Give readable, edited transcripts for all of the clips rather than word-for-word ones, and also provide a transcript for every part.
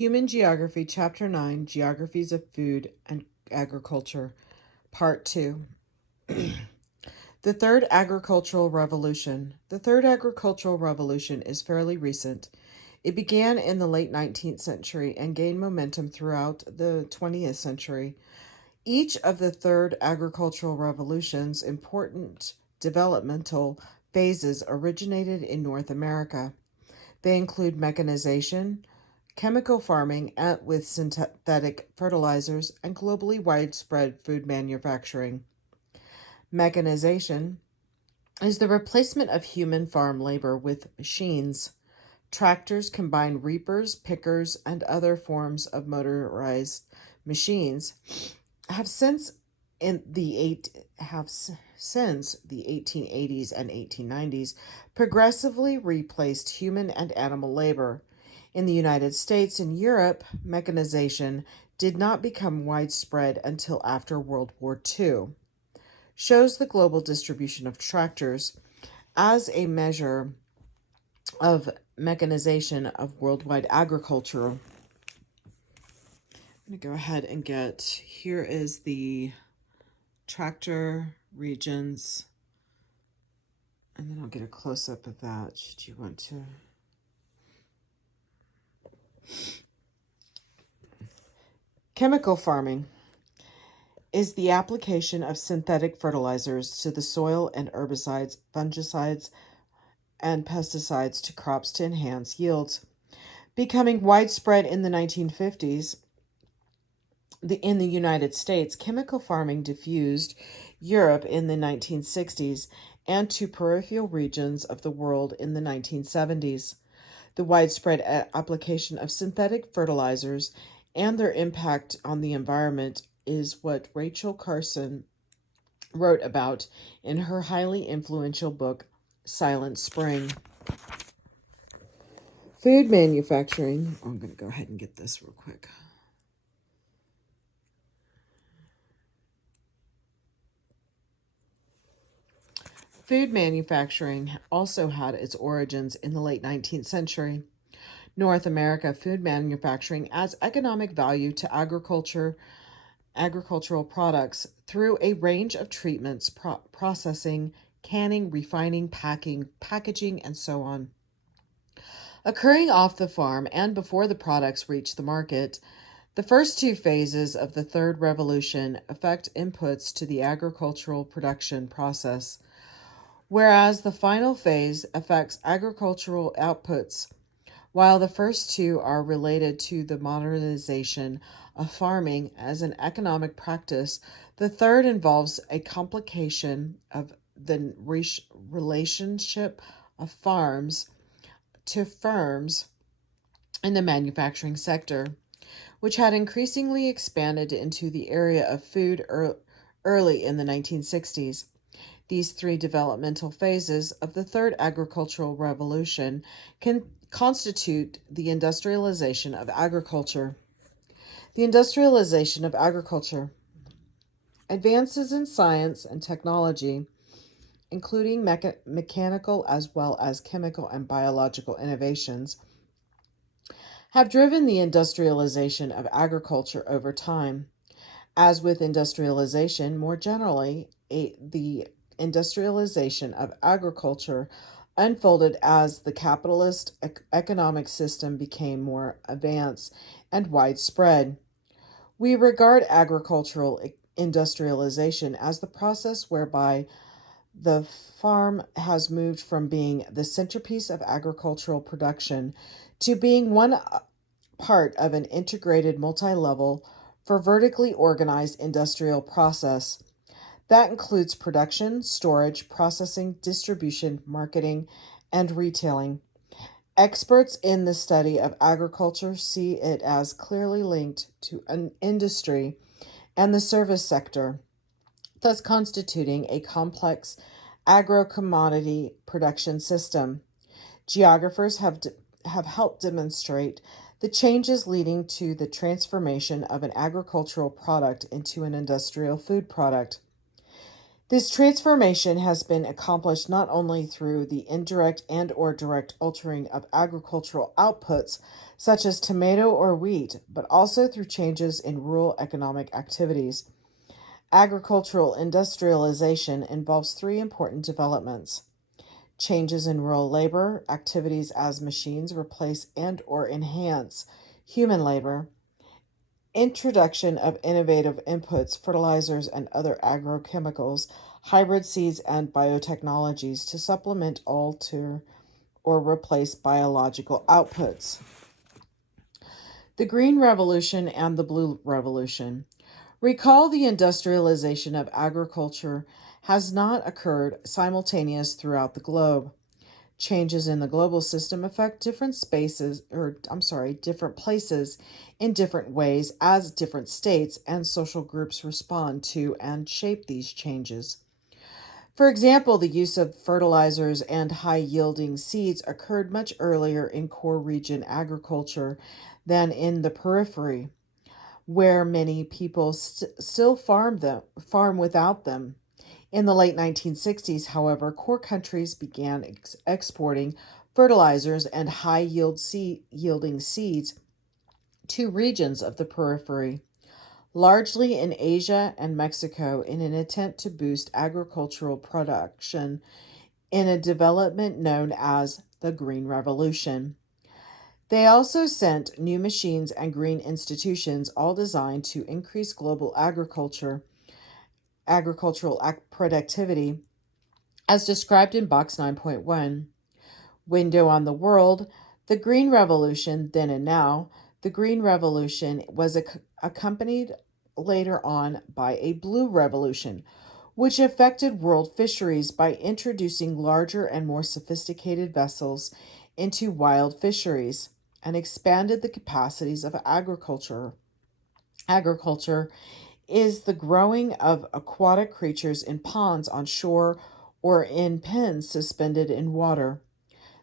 Human Geography, Chapter 9, Geographies of Food and Agriculture, Part 2. The Third Agricultural Revolution. The Third Agricultural Revolution is fairly recent. It began in the late 19th century and gained momentum throughout the 20th century. Each of the Third Agricultural Revolution's important developmental phases originated in North America. They include mechanization, chemical farming with synthetic fertilizers, and globally widespread food manufacturing. Mechanization is the replacement of human farm labor with machines. Tractors combine reapers, pickers, and other forms of motorized machines have since the 1880s and 1890s progressively replaced human and animal labor. In the United States and Europe, mechanization did not become widespread until after World War II. Shows the global distribution of tractors as a measure of mechanization of worldwide agriculture. I'm going to go ahead and here is the tractor regions, and then I'll get a close-up of that should you want to. Chemical farming is the application of synthetic fertilizers to the soil and herbicides, fungicides, and pesticides to crops to enhance yields. Becoming widespread in the 1950s, in the United States, chemical farming diffused Europe in the 1960s and to peripheral regions of the world in the 1970s. The widespread application of synthetic fertilizers and their impact on the environment is what Rachel Carson wrote about in her highly influential book, Silent Spring. Food manufacturing. I'm going to go ahead and get this real quick. Food manufacturing also had its origins in the late 19th century. North America food manufacturing adds economic value to agricultural products through a range of treatments, processing, canning, refining, packaging, and so on. Occurring off the farm and before the products reach the market, the first two phases of the Third Revolution affect inputs to the agricultural production process, whereas the final phase affects agricultural outputs. While the first two are related to the modernization of farming as an economic practice, the third involves a complication of the relationship of farms to firms in the manufacturing sector, which had increasingly expanded into the area of food early in the 1960s. These three developmental phases of the Third Agricultural Revolution can constitute the industrialization of agriculture. The industrialization of agriculture. Advances in science and technology, including mechanical as well as chemical and biological innovations, have driven the industrialization of agriculture over time. As with industrialization more generally, the industrialization of agriculture unfolded as the capitalist economic system became more advanced and widespread. We regard agricultural industrialization as the process whereby the farm has moved from being the centerpiece of agricultural production to being one part of an integrated multi-level for vertically organized industrial process. That includes production, storage, processing, distribution, marketing, and retailing. Experts in the study of agriculture see it as clearly linked to an industry and the service sector, thus constituting a complex agro-commodity production system. Geographers have helped demonstrate the changes leading to the transformation of an agricultural product into an industrial food product. This transformation has been accomplished not only through the indirect and or direct altering of agricultural outputs such as tomato or wheat, but also through changes in rural economic activities. Agricultural industrialization involves three important developments: changes in rural labor activities as machines replace and or enhance human labor, introduction of innovative inputs, fertilizers and other agrochemicals, hybrid seeds and biotechnologies to supplement, alter or replace biological outputs. The Green Revolution and the Blue Revolution. Recall the industrialization of agriculture has not occurred simultaneous throughout the globe. Changes in the global system affect different places in different ways as different states and social groups respond to and shape these changes. For example, the use of fertilizers and high yielding seeds occurred much earlier in core region agriculture than in the periphery, where many people still farm without them. In the late 1960s, however, core countries began exporting fertilizers and yielding seeds to regions of the periphery, largely in Asia and Mexico, in an attempt to boost agricultural production in a development known as the Green Revolution. They also sent new machines and green institutions, all designed to increase global agricultural productivity, as described in Box 9.1. Window on the World, the Green Revolution, then and now. The Green Revolution was accompanied later on by a Blue Revolution, which affected world fisheries by introducing larger and more sophisticated vessels into wild fisheries and expanded the capacities of agriculture. Agriculture is the growing of aquatic creatures in ponds on shore or in pens suspended in water.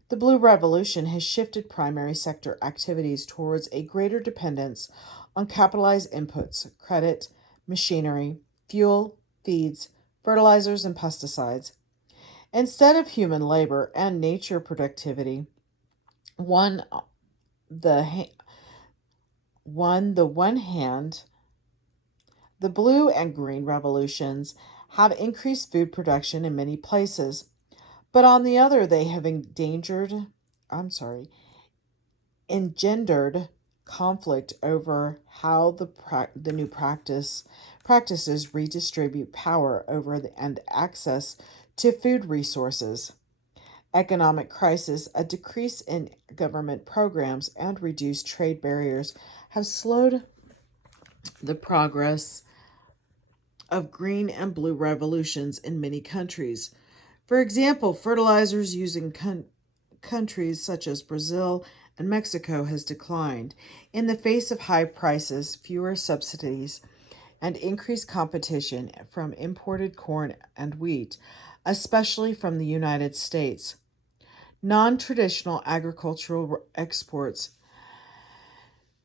The Blue Revolution has shifted primary sector activities towards a greater dependence on capitalized inputs, credit, machinery, fuel, feeds, fertilizers, and pesticides. Instead of human labor and nature productivity, one the ha- the one hand, the blue and green revolutions have increased food production in many places, but on the other they have engendered conflict over how the new practices redistribute power over and access to food resources. Economic crisis, a decrease in government programs, and reduced trade barriers have slowed the progress of green and blue revolutions in many countries. For example, fertilizers used in countries such as Brazil and Mexico has declined in the face of high prices, fewer subsidies, and increased competition from imported corn and wheat, especially from the United States. Non traditional agricultural exports.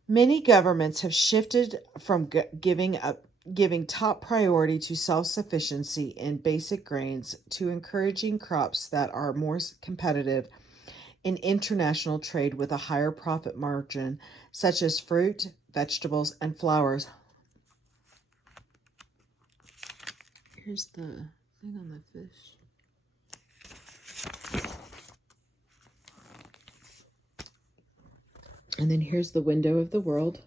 Many governments have shifted from giving top priority to self-sufficiency in basic grains to encouraging crops that are more competitive in international trade with a higher profit margin, such as fruit, vegetables, and flowers. Here's the thing on the fish. And then here's the window of the world.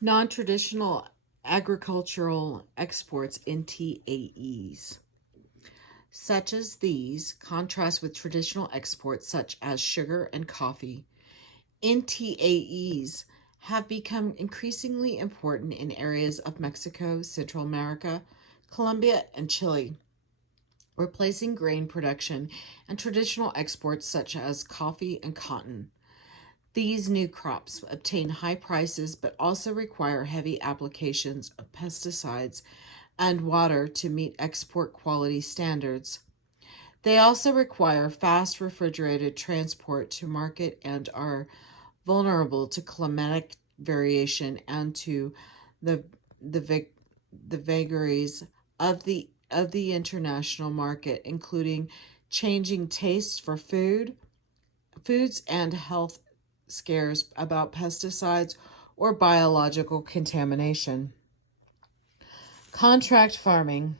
Non traditional agricultural exports, NTAEs. Such as these contrast with traditional exports such as sugar and coffee. NTAEs have become increasingly important in areas of Mexico, Central America, Colombia, and Chile, replacing grain production and traditional exports such as coffee and cotton. These new crops obtain high prices but also require heavy applications of pesticides and water to meet export quality standards. They also require fast refrigerated transport to market and are vulnerable to climatic variation and to the the, vag- the vagaries of the international market, including changing tastes for foods and health scares about pesticides or biological contamination. Contract farming.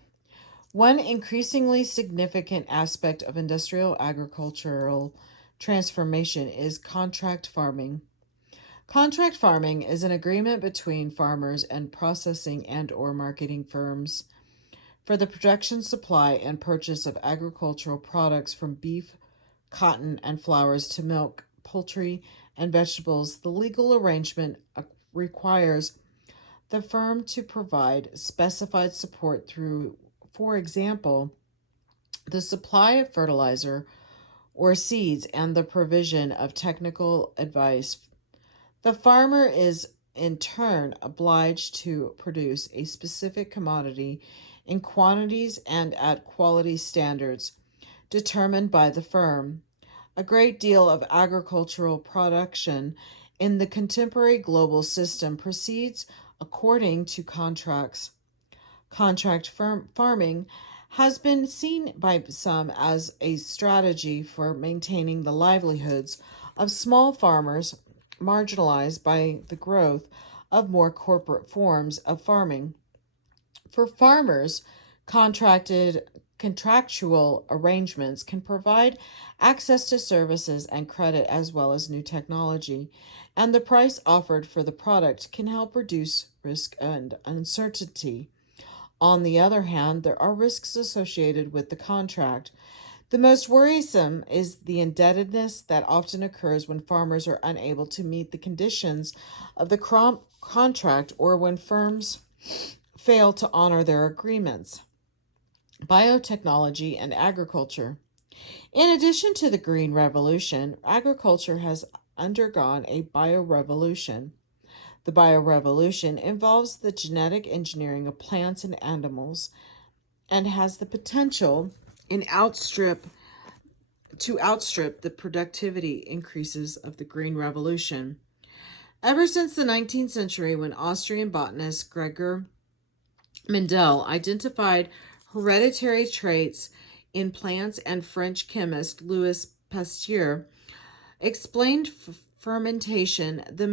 One increasingly significant aspect of industrial agricultural transformation is contract farming. Contract farming is an agreement between farmers and processing and or marketing firms for the production, supply, and purchase of agricultural products from beef, cotton, and flowers to milk, poultry, and vegetables. The legal arrangement requires the firm to provide specified support through, for example, the supply of fertilizer or seeds and the provision of technical advice. The farmer is in turn obliged to produce a specific commodity in quantities and at quality standards determined by the firm. A great deal of agricultural production in the contemporary global system proceeds according to contracts. Farming has been seen by some as a strategy for maintaining the livelihoods of small farmers marginalized by the growth of more corporate forms of farming. For farmers, contractual arrangements can provide access to services and credit as well as new technology, and the price offered for the product can help reduce risk and uncertainty. On the other hand, there are risks associated with the contract. The most worrisome is the indebtedness that often occurs when farmers are unable to meet the conditions of the contract or when firms fail to honor their agreements. Biotechnology and agriculture. In addition to the Green Revolution, agriculture has undergone a biorevolution. The biorevolution involves the genetic engineering of plants and animals and has the potential in outstrip to outstrip the productivity increases of the Green Revolution. Ever since the 19th century, when Austrian botanist Gregor Mendel identified hereditary traits in plants and French chemist Louis Pasteur explained fermentation, the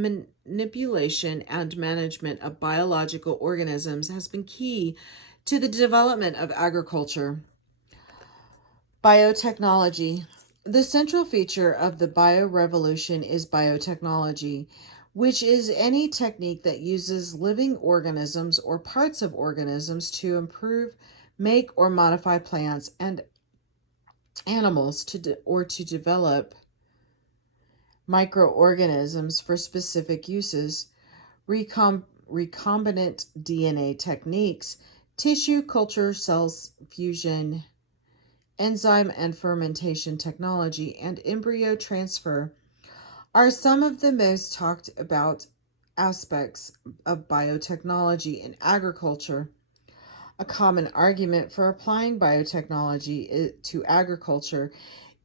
manipulation and management of biological organisms has been key to the development of agriculture. Biotechnology. The central feature of the biorevolution is biotechnology, which is any technique that uses living organisms or parts of organisms to improve, make, or modify plants and animals or to develop microorganisms for specific uses. Recombinant DNA techniques, tissue culture, cells fusion, enzyme and fermentation technology, and embryo transfer are some of the most talked about aspects of biotechnology in agriculture. A common argument for applying biotechnology to agriculture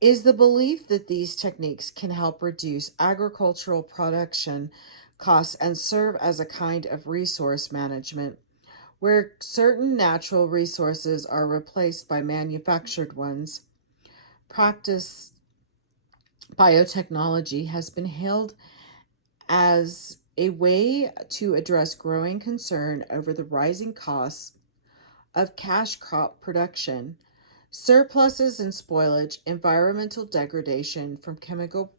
is the belief that these techniques can help reduce agricultural production costs and serve as a kind of resource management where certain natural resources are replaced by manufactured ones. Practice biotechnology has been hailed as a way to address growing concern over the rising costs of cash crop production, surpluses and spoilage, environmental degradation from chemical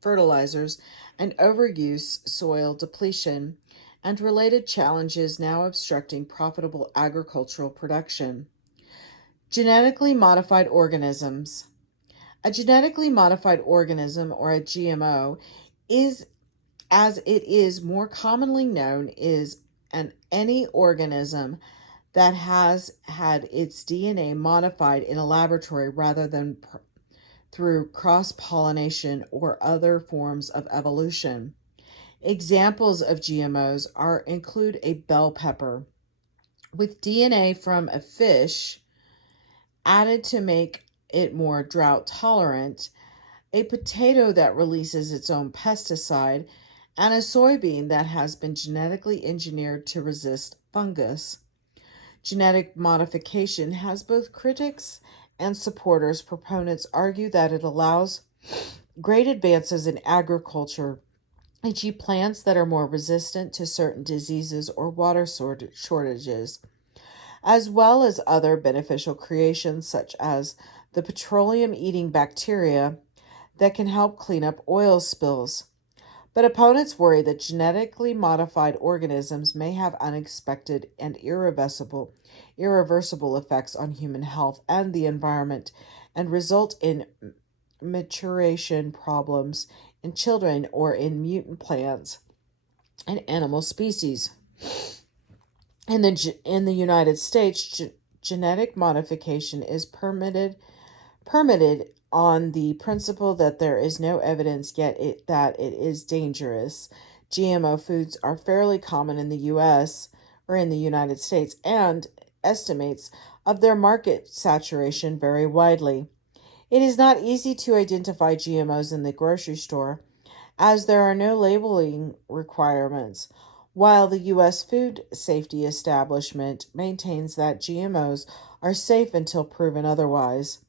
fertilizers, and overuse soil depletion, and related challenges now obstructing profitable agricultural production. Genetically modified organisms. A genetically modified organism, or a GMO, is as it is more commonly known, is any organism that has had its DNA modified in a laboratory rather than through cross pollination or other forms of evolution. Examples of GMOs include a bell pepper with DNA from a fish added to make it more drought tolerant, a potato that releases its own pesticide, and a soybean that has been genetically engineered to resist fungus. Genetic modification has both critics and supporters. Proponents argue that it allows great advances in agriculture, achieve plants that are more resistant to certain diseases or water shortages, as well as other beneficial creations such as the petroleum eating bacteria that can help clean up oil spills. But opponents worry that genetically modified organisms may have unexpected and irreversible effects on human health and the environment and result in maturation problems in children or in mutant plants and animal species. In the United States, genetic modification is permitted on the principle that there is no evidence yet that it is dangerous. GMO foods are fairly common in the US or in the United States, and estimates of their market saturation vary widely. It is not easy to identify GMOs in the grocery store as there are no labeling requirements, while the U.S. Food Safety Establishment maintains that GMOs are safe until proven otherwise.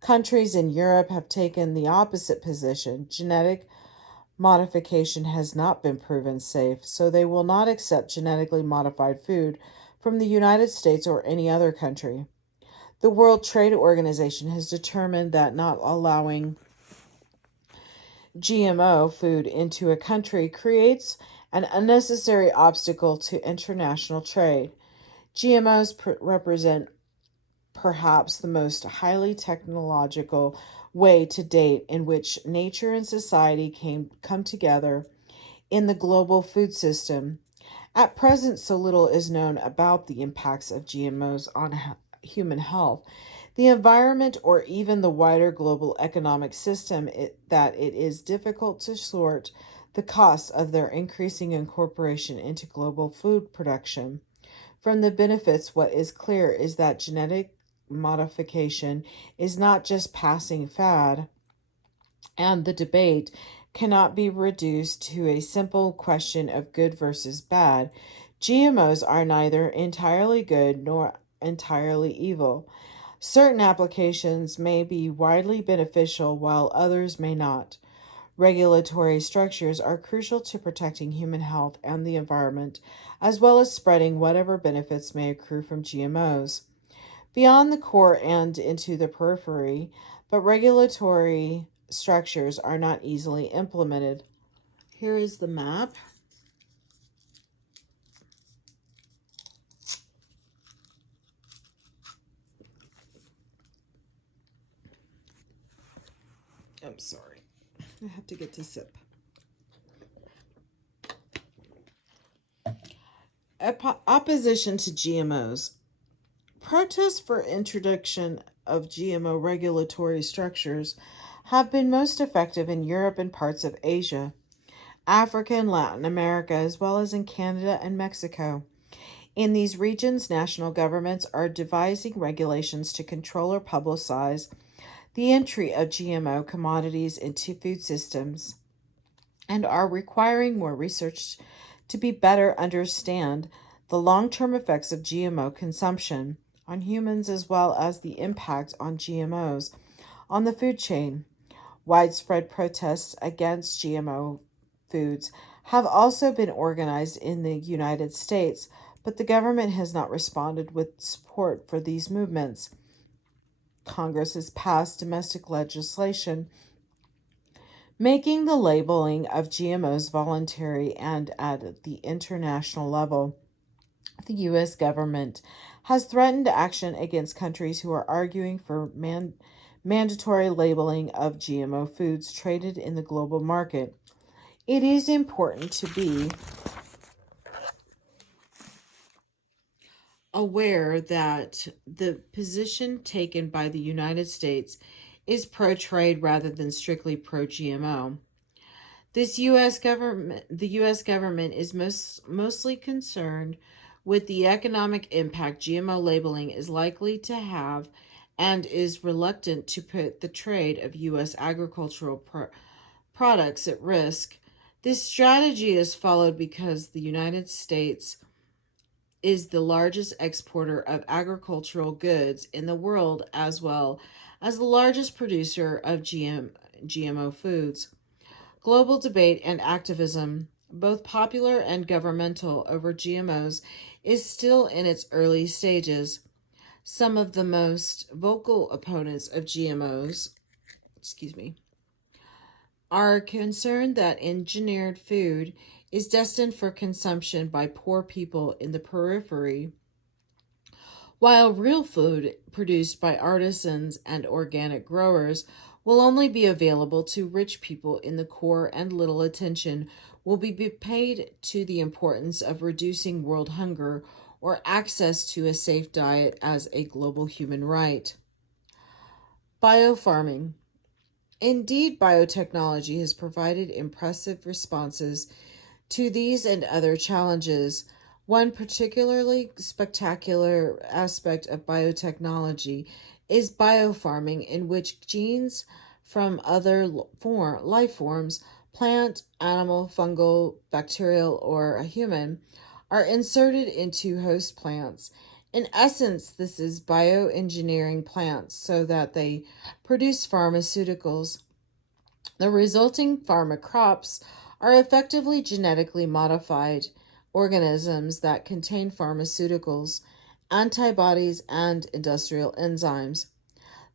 Countries in Europe have taken the opposite position. Genetic modification has not been proven safe, so they will not accept genetically modified food from the United States or any other country. The World Trade Organization has determined that not allowing GMO food into a country creates an unnecessary obstacle to international trade. GMOs represent perhaps the most highly technological way to date in which nature and society come together in the global food system. At present, so little is known about the impacts of GMOs on human health, the environment, or even the wider global economic system that it is difficult to sort the costs of their increasing incorporation into global food production. From the benefits, what is clear is that genetic modification is not just passing fad, and the debate cannot be reduced to a simple question of good versus bad. GMOs are neither entirely good nor entirely evil. Certain applications may be widely beneficial while others may not. Regulatory structures are crucial to protecting human health and the environment, as well as spreading whatever benefits may accrue from GMOs beyond the core and into the periphery, but regulatory structures are not easily implemented. Here is the map. I'm sorry. I have to get to sip. Opposition to GMOs. Protests for introduction of GMO regulatory structures have been most effective in Europe and parts of Asia, Africa and Latin America, as well as in Canada and Mexico. In these regions, national governments are devising regulations to control or publicize the entry of GMO commodities into food systems and are requiring more research to be better understand the long-term effects of GMO consumption on humans as well as the impact on GMOs on the food chain. Widespread protests against GMO foods have also been organized in the United States, but the government has not responded with support for these movements. Congress has passed domestic legislation making the labeling of GMOs voluntary, and at the international level, the U.S. government has threatened action against countries who are arguing for mandatory labeling of GMO foods traded in the global market. It is important to be aware that the position taken by the United States is pro trade rather than strictly pro GMO. The US government is mostly concerned with the economic impact GMO labeling is likely to have and is reluctant to put the trade of US agricultural products at risk. This strategy is followed because the United States is the largest exporter of agricultural goods in the world as well as the largest producer of GMO foods. Global debate and activism, both popular and governmental, over GMOs is still in its early stages. Some of the most vocal opponents of GMOs, are concerned that engineered food is destined for consumption by poor people in the periphery, while real food produced by artisans and organic growers will only be available to rich people in the core, and little attention will be paid to the importance of reducing world hunger or access to a safe diet as a global human right. Biofarming. Indeed, biotechnology has provided impressive responses to these and other challenges. One particularly spectacular aspect of biotechnology is biofarming, in which genes from other life forms, plant, animal, fungal, bacterial, or a human, are inserted into host plants. In essence, this is bioengineering plants so that they produce pharmaceuticals. The resulting pharma crops are effectively genetically modified organisms that contain pharmaceuticals, antibodies, and industrial enzymes.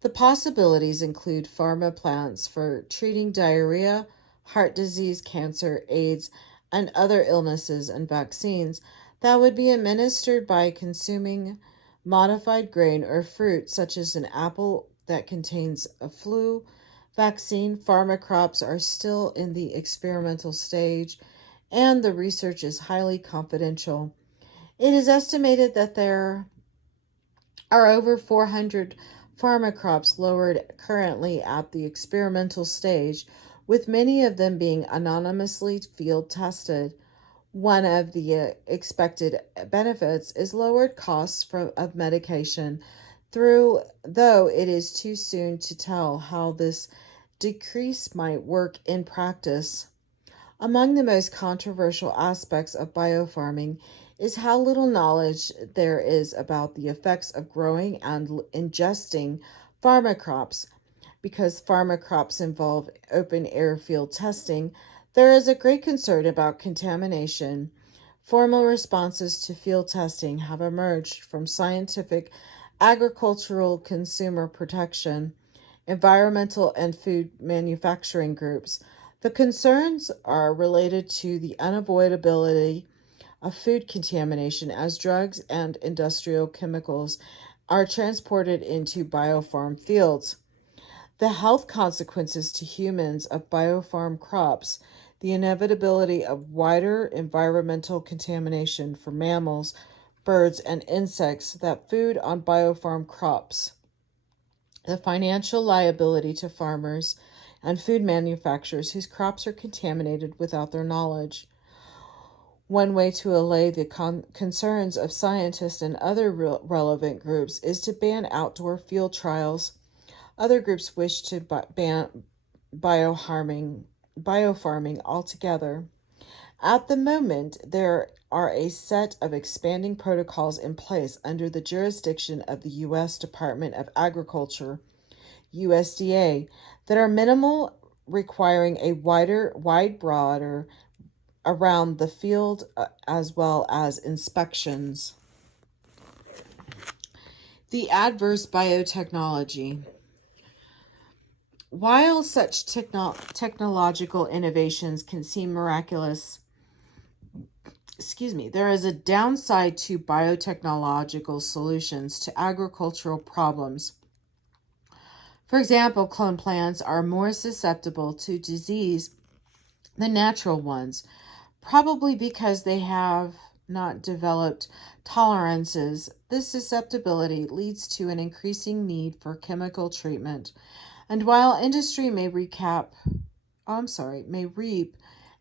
The possibilities include pharma plants for treating diarrhea, heart disease, cancer, AIDS, and other illnesses, and vaccines that would be administered by consuming modified grain or fruit, such as an apple that contains a flu vaccine. Pharma crops are still in the experimental stage, and the research is highly confidential. It is estimated that there are over 400 pharma crops lowered currently at the experimental stage, with many of them being anonymously field tested. One of the expected benefits is lowered costs of medication, though it is too soon to tell how this decrease might work in practice. Among the most controversial aspects of biofarming is how little knowledge there is about the effects of growing and ingesting pharma crops. Because pharma crops involve open air field testing, there is a great concern about contamination. Formal responses to field testing have emerged from scientific, agricultural, consumer protection, environmental, and food manufacturing groups. The concerns are related to the unavoidability of food contamination as drugs and industrial chemicals are transported into biofarm fields. The health consequences to humans of biofarm crops, the inevitability of wider environmental contamination for mammals, birds, and insects that food on biofarm crops, the financial liability to farmers and food manufacturers whose crops are contaminated without their knowledge. One way to allay the concerns of scientists and other relevant groups is to ban outdoor field trials. Other groups wish to ban biofarming altogether. At the moment, there are a set of expanding protocols in place under the jurisdiction of the U.S. Department of Agriculture, USDA, that are minimal, requiring a broader around the field as well as inspections. The adverse biotechnology. While such technological innovations can seem miraculous, there is a downside to biotechnological solutions to agricultural problems. For example, clone plants are more susceptible to disease the natural ones, probably because they have not developed tolerances. This susceptibility leads to an increasing need for chemical treatment. And while industry may reap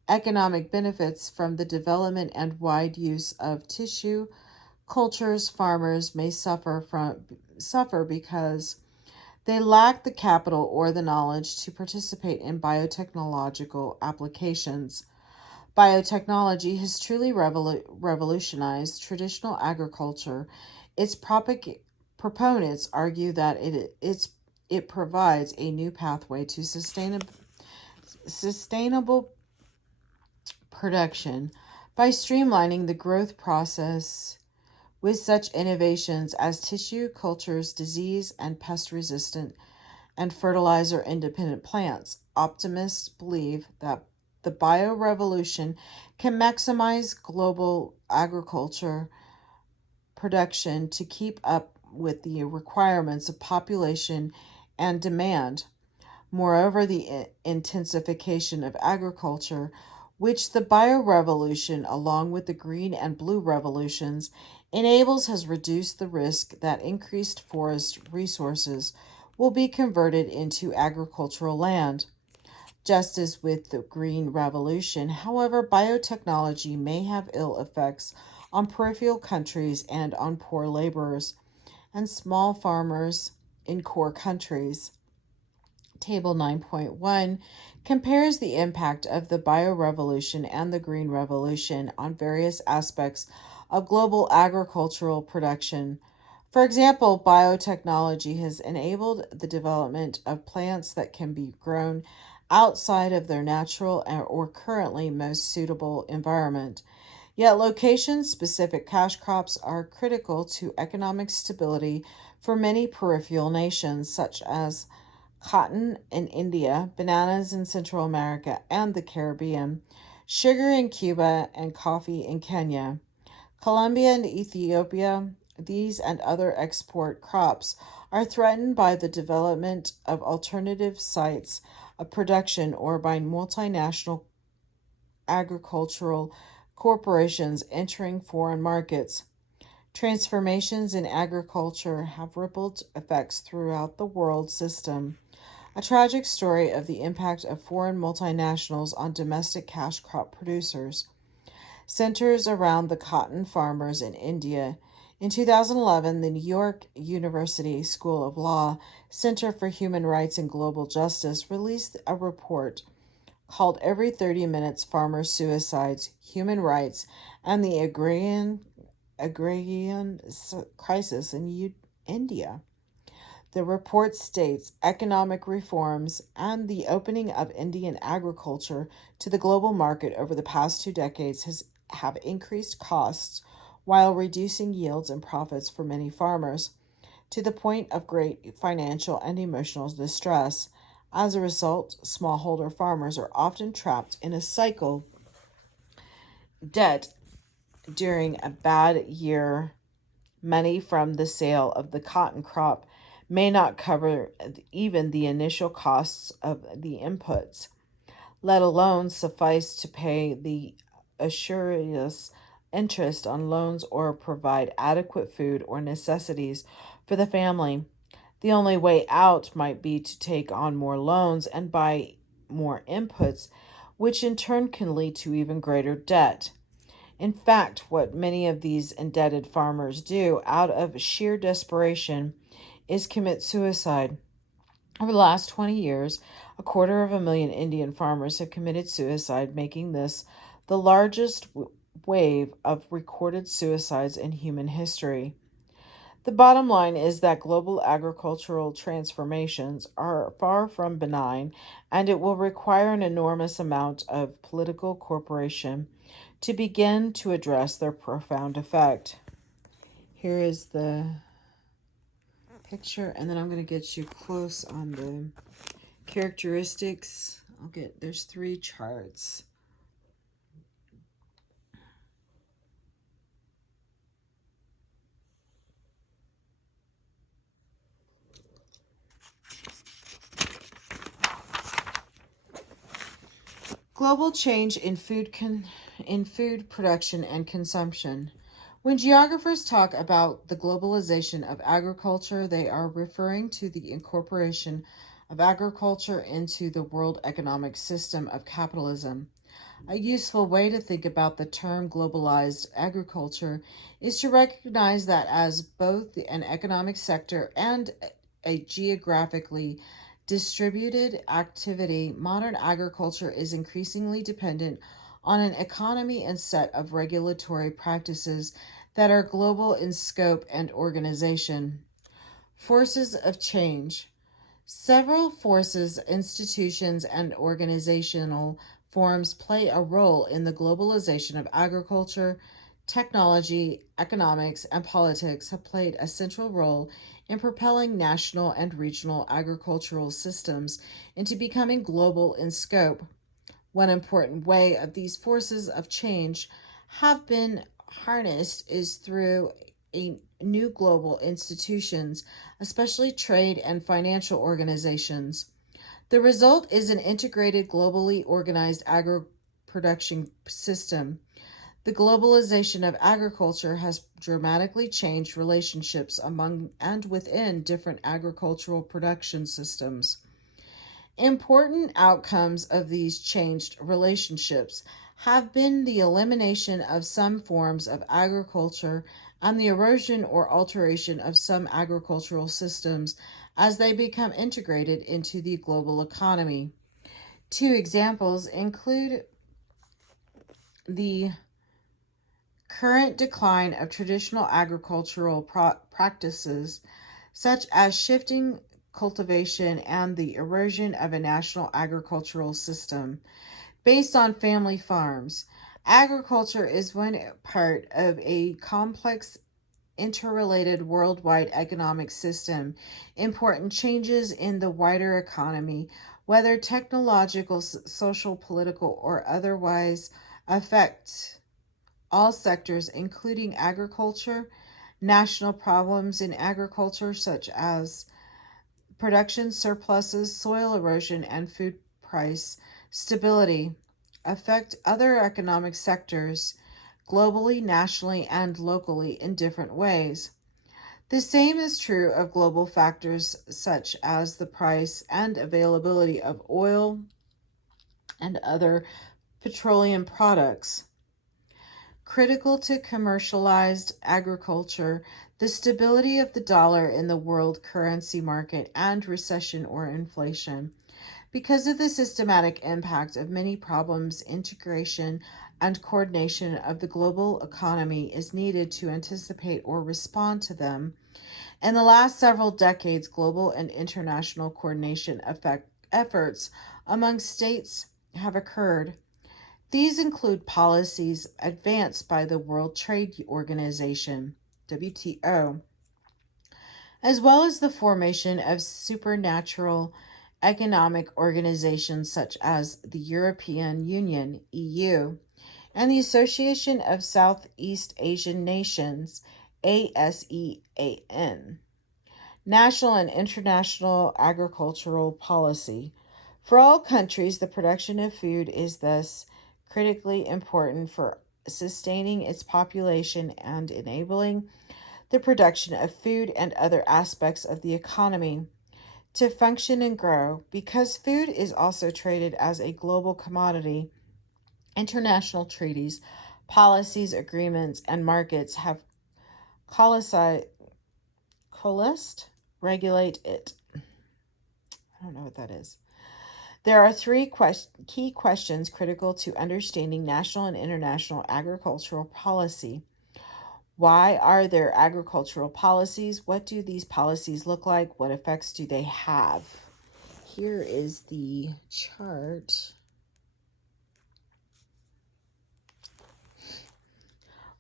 economic benefits from the development and wide use of tissue cultures, farmers may suffer because they lack the capital or the knowledge to participate in biotechnological applications. Biotechnology has truly revolutionized traditional agriculture. Its proponents argue that it provides a new pathway to sustainable production by streamlining the growth process with such innovations as tissue cultures, disease and pest resistant, and fertilizer independent plants. Optimists believe that the biorevolution can maximize global agriculture production to keep up with the requirements of population and demand. Moreover, the intensification of agriculture, which the biorevolution, along with the green and blue revolutions, enables, has reduced the risk that increased forest resources will be converted into agricultural land. Just as with the Green Revolution, however, biotechnology may have ill effects on peripheral countries and on poor laborers and small farmers in core countries. Table 9.1 compares the impact of the biorevolution and the green revolution on various aspects of global agricultural production. For example, biotechnology has enabled the development of plants that can be grown outside of their natural or currently most suitable environment. Yet, location specific cash crops are critical to economic stability for many peripheral nations, such as cotton in India, bananas in Central America and the Caribbean, sugar in Cuba, and coffee in Kenya. Colombia and Ethiopia, these and other export crops, are threatened by the development of alternative sites of production or by multinational agricultural corporations entering foreign markets. Transformations in agriculture have rippled effects throughout the world system. A tragic story of the impact of foreign multinationals on domestic cash crop producers centers around the cotton farmers in India. In 2011, the New York University School of Law Center for Human Rights and Global Justice released a report called Every 30 Minutes Farmer Suicides, Human Rights, and the Agrarian Crisis in India. The report states economic reforms and the opening of Indian agriculture to the global market over the past 2 decades have increased costs while reducing yields and profits for many farmers to the point of great financial and emotional distress. As a result, smallholder farmers are often trapped in a cycle debt during a bad year. Money from the sale of the cotton crop may not cover even the initial costs of the inputs, let alone suffice to pay the usurious interest on loans or provide adequate food or necessities for the family. The only way out might be to take on more loans and buy more inputs, which in turn can lead to even greater debt. In fact, what many of these indebted farmers do out of sheer desperation is commit suicide. Over the last 20 years, 250,000 Indian farmers have committed suicide, making this the largest wave of recorded suicides in human history. The bottom line is that global agricultural transformations are far from benign, and it will require an enormous amount of political cooperation to begin to address their profound effect. Here is the picture, and then I'm going to get you close on the characteristics. There's 3 charts. Global change in food production and consumption. When geographers talk about the globalization of agriculture, they are referring to the incorporation of agriculture into the world economic system of capitalism. A useful way to think about the term globalized agriculture is to recognize that as both an economic sector and a geographically distributed activity, modern agriculture is increasingly dependent on an economy and set of regulatory practices that are global in scope and organization. Forces of change. Several forces, institutions, and organizational forms play a role in the globalization of agriculture. Technology, economics, and politics have played a central role in propelling national and regional agricultural systems into becoming global in scope. One important way of these forces of change have been harnessed is through a new global institutions, especially trade and financial organizations. The result is an integrated, globally organized agro production system. The globalization of agriculture has dramatically changed relationships among and within different agricultural production systems. Important outcomes of these changed relationships have been the elimination of some forms of agriculture and the erosion or alteration of some agricultural systems as they become integrated into the global economy. Two examples include the current decline of traditional agricultural practices, such as shifting cultivation and the erosion of a national agricultural system based on family farms. Agriculture is one part of a complex, interrelated worldwide economic system. Important changes in the wider economy, whether technological, social, political, or otherwise, affect all sectors, including agriculture. National problems in agriculture, such as production surpluses, soil erosion, and food price stability, affect other economic sectors globally, nationally, and locally in different ways. The same is true of global factors such as the price and availability of oil and other petroleum products. Critical to commercialized agriculture, the stability of the dollar in the world currency market and recession or inflation. Because of the systematic impact of many problems, integration and coordination of the global economy is needed to anticipate or respond to them. In the last several decades, global and international coordination efforts among states have occurred. These include policies advanced by the World Trade Organization, WTO, as well as the formation of supernatural economic organizations such as the European Union, EU, and the Association of Southeast Asian Nations, ASEAN. National and international agricultural policy. For all countries, the production of food is thus critically important for sustaining its population and enabling the production of food and other aspects of the economy to function and grow. Because food is also traded as a global commodity, international treaties, policies, agreements, and markets have coalesced, regulate it. I don't know what that is. There are three key questions critical to understanding national and international agricultural policy. Why are there agricultural policies? What do these policies look like? What effects do they have? Here is the chart.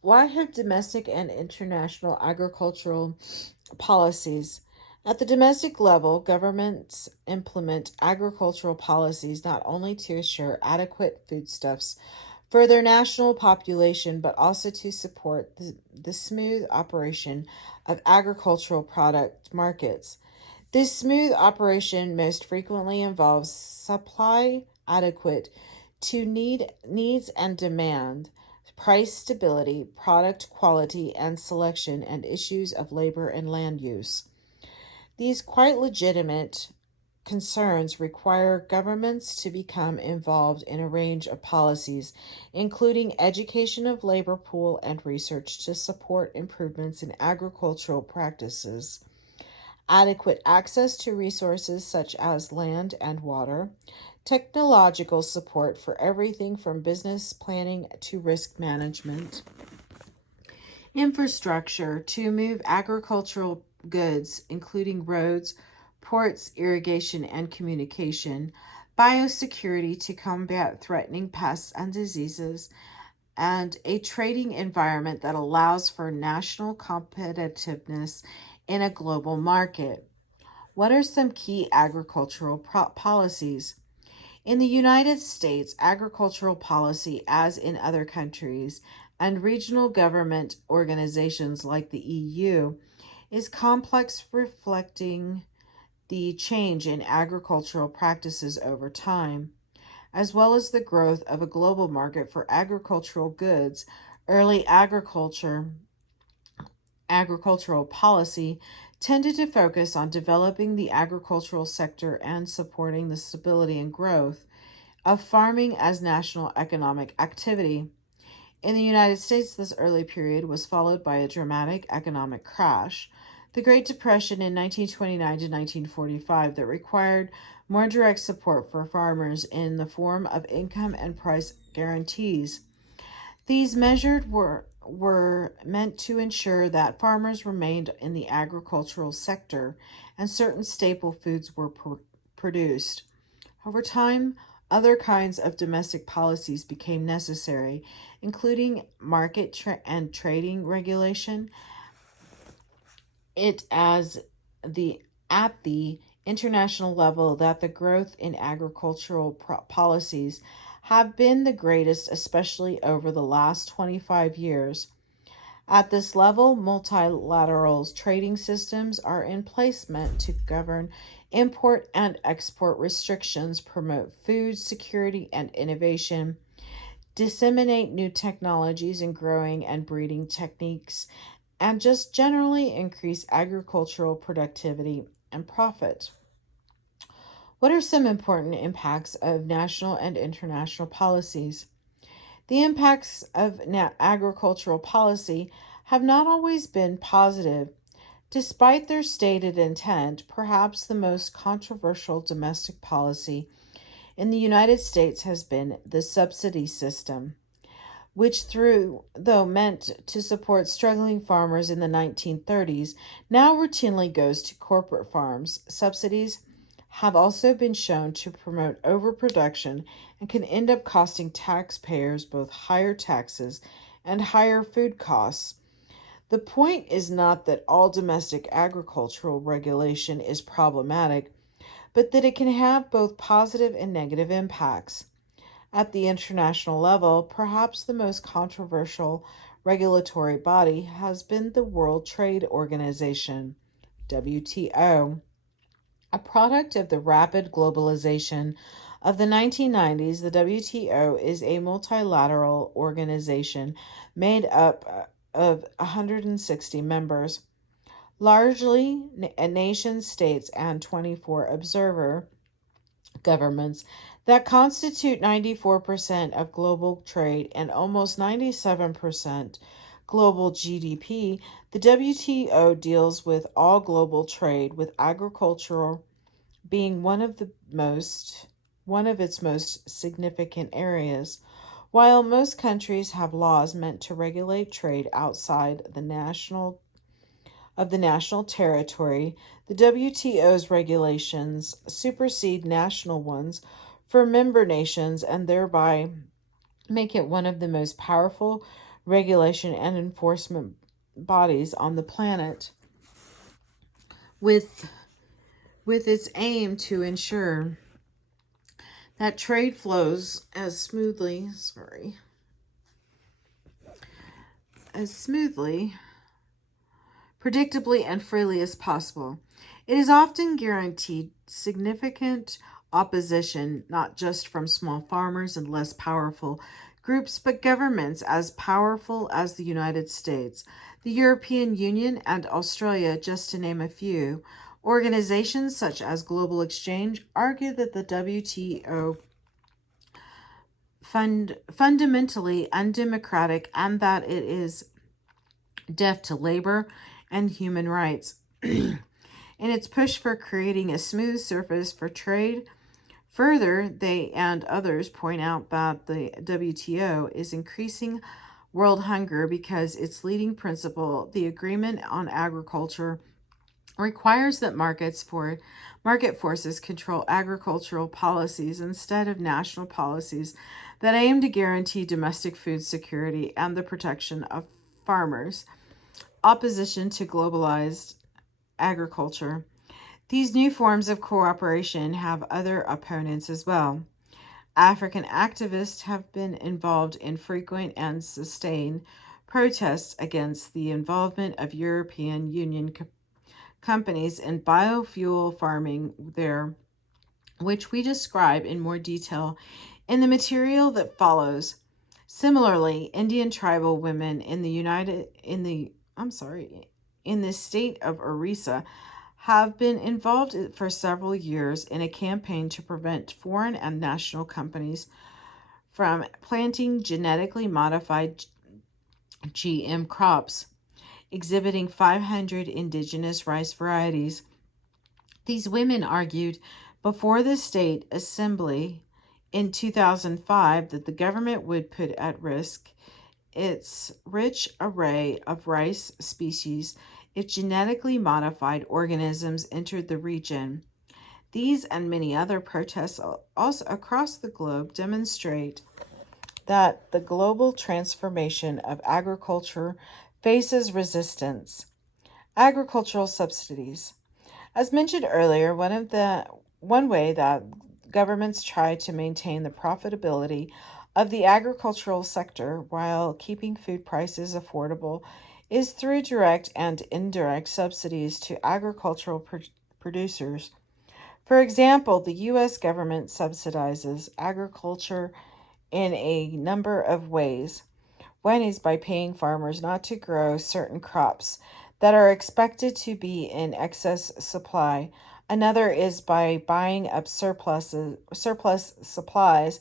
Why have domestic and international agricultural policies? At the domestic level, governments implement agricultural policies not only to assure adequate foodstuffs for their national population, but also to support the smooth operation of agricultural product markets. This smooth operation most frequently involves supply adequate to needs and demand, price stability, product quality and selection, and issues of labor and land use. These quite legitimate concerns require governments to become involved in a range of policies, including education of labor pool and research to support improvements in agricultural practices, adequate access to resources such as land and water, technological support for everything from business planning to risk management, infrastructure to move agricultural goods, including roads, ports, irrigation, and communication, biosecurity to combat threatening pests and diseases, and a trading environment that allows for national competitiveness in a global market. What are some key agricultural policies? In the United States, agricultural policy, as in other countries, and regional government organizations like the EU, is complex, reflecting the change in agricultural practices over time, as well as the growth of a global market for agricultural goods. Early agricultural policy tended to focus on developing the agricultural sector and supporting the stability and growth of farming as national economic activity. In the United States, this early period was followed by a dramatic economic crash, the Great Depression in 1929 to 1945, that required more direct support for farmers in the form of income and price guarantees. These measures were meant to ensure that farmers remained in the agricultural sector and certain staple foods were produced. Over time, other kinds of domestic policies became necessary, including market and trading regulation. It as the at the international level that the growth in agricultural policies have been the greatest, especially over the last 25 years. At this level, multilateral trading systems are in place meant to govern import and export restrictions, promote food security and innovation, disseminate new technologies in growing and breeding techniques, and just generally increase agricultural productivity and profit. What are some important impacts of national and international policies? The impacts of agricultural policy have not always been positive. Despite their stated intent, perhaps the most controversial domestic policy in the United States has been the subsidy system, which though meant to support struggling farmers in the 1930s, now routinely goes to corporate farms. Subsidies have also been shown to promote overproduction and can end up costing taxpayers both higher taxes and higher food costs. The point is not that all domestic agricultural regulation is problematic, but that it can have both positive and negative impacts. At the international level, perhaps the most controversial regulatory body has been the World Trade Organization, WTO. A product of the rapid globalization of the 1990s, the WTO is a multilateral organization made up of 160 members, largely nation states and 24 observer governments that constitute 94% of global trade and almost 97% global GDP. The WTO deals with all global trade, with agricultural being one of its most significant areas. While most countries have laws meant to regulate trade outside the national territory, the WTO's regulations supersede national ones for member nations and thereby make it one of the most powerful regulation and enforcement bodies on the planet, with its aim to ensure that trade flows as smoothly, predictably, and freely as possible. It is often guaranteed significant opposition, not just from small farmers and less powerful groups, but governments as powerful as the United States, the European Union, and Australia, just to name a few. Organizations such as Global Exchange argue that the WTO fundamentally undemocratic and that it is deaf to labor and human rights. In its push for creating a smooth surface for trade, further, they and others point out that the WTO is increasing world hunger because its leading principle, the Agreement on Agriculture, requires that market forces control agricultural policies instead of national policies that aim to guarantee domestic food security and the protection of farmers. Opposition to globalized agriculture. These new forms of cooperation have other opponents as well. African activists have been involved in frequent and sustained protests against the involvement of European Union companies in biofuel farming there, which we describe in more detail in the material that follows. Similarly, Indian tribal women in the state of Orissa have been involved for several years in a campaign to prevent foreign and national companies from planting genetically modified GM crops, exhibiting 500 indigenous rice varieties. These women argued before the state assembly in 2005 that the government would put at risk its rich array of rice species if genetically modified organisms entered the region. These and many other protests also across the globe demonstrate that the global transformation of agriculture faces resistance. Agricultural subsidies. As mentioned earlier, one way that governments try to maintain the profitability of the agricultural sector while keeping food prices affordable is through direct and indirect subsidies to agricultural producers. For example, the U.S. government subsidizes agriculture in a number of ways. One is by paying farmers not to grow certain crops that are expected to be in excess supply. Another is by buying up surplus supplies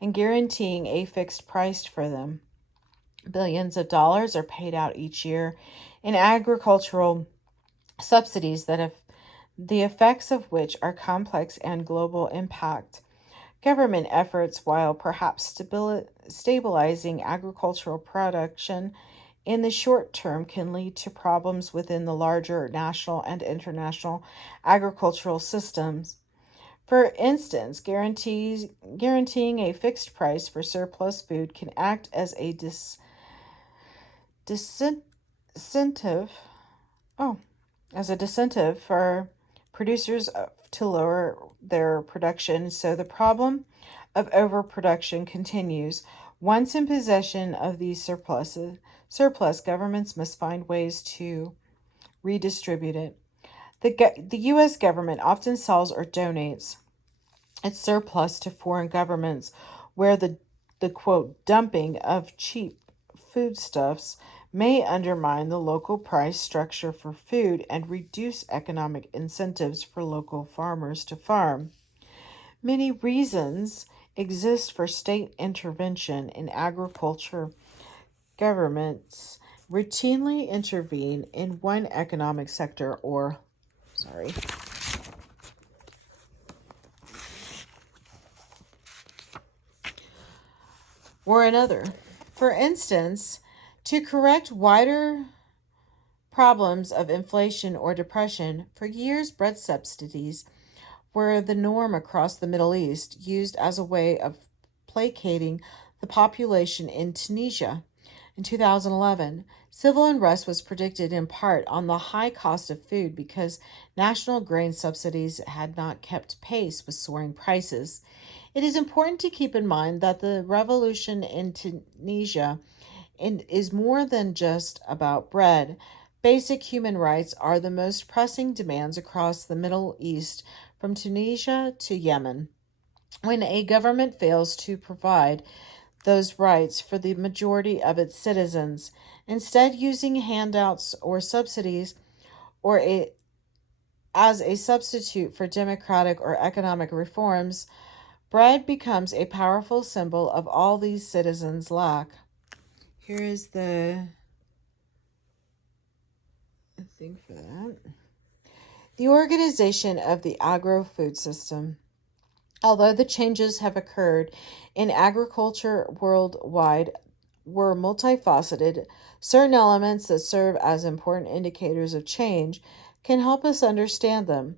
and guaranteeing a fixed price for them. Billions of dollars are paid out each year in agricultural subsidies that have the effects of which are complex and global impact. Government efforts, while perhaps stabilizing agricultural production in the short term, can lead to problems within the larger national and international agricultural systems. For instance, guaranteeing a fixed price for surplus food can act as a disincentive. Oh, as a disincentive for producers to lower their production. So the problem of overproduction continues. Once in possession of these surplus governments must find ways to redistribute it. The U.S. government often sells or donates its surplus to foreign governments where the quote dumping of cheap foodstuffs may undermine the local price structure for food and reduce economic incentives for local farmers to farm. Many reasons exist for state intervention in agriculture. Governments routinely intervene in one economic sector sorry, or another. For instance, to correct wider problems of inflation or depression, for years bread subsidies were the norm across the Middle East, used as a way of placating the population in Tunisia. In 2011, civil unrest was predicted in part on the high cost of food because national grain subsidies had not kept pace with soaring prices. It is important to keep in mind that the revolution in Tunisia is more than just about bread. Basic human rights are the most pressing demands across the Middle East from Tunisia to Yemen. When a government fails to provide those rights for the majority of its citizens, instead using handouts or subsidies or as a substitute for democratic or economic reforms, bread becomes a powerful symbol of all these citizens lack. Here is the thing for that. The organization of the agro-food system. Although the changes have occurred in agriculture worldwide were multifaceted, certain elements that serve as important indicators of change can help us understand them.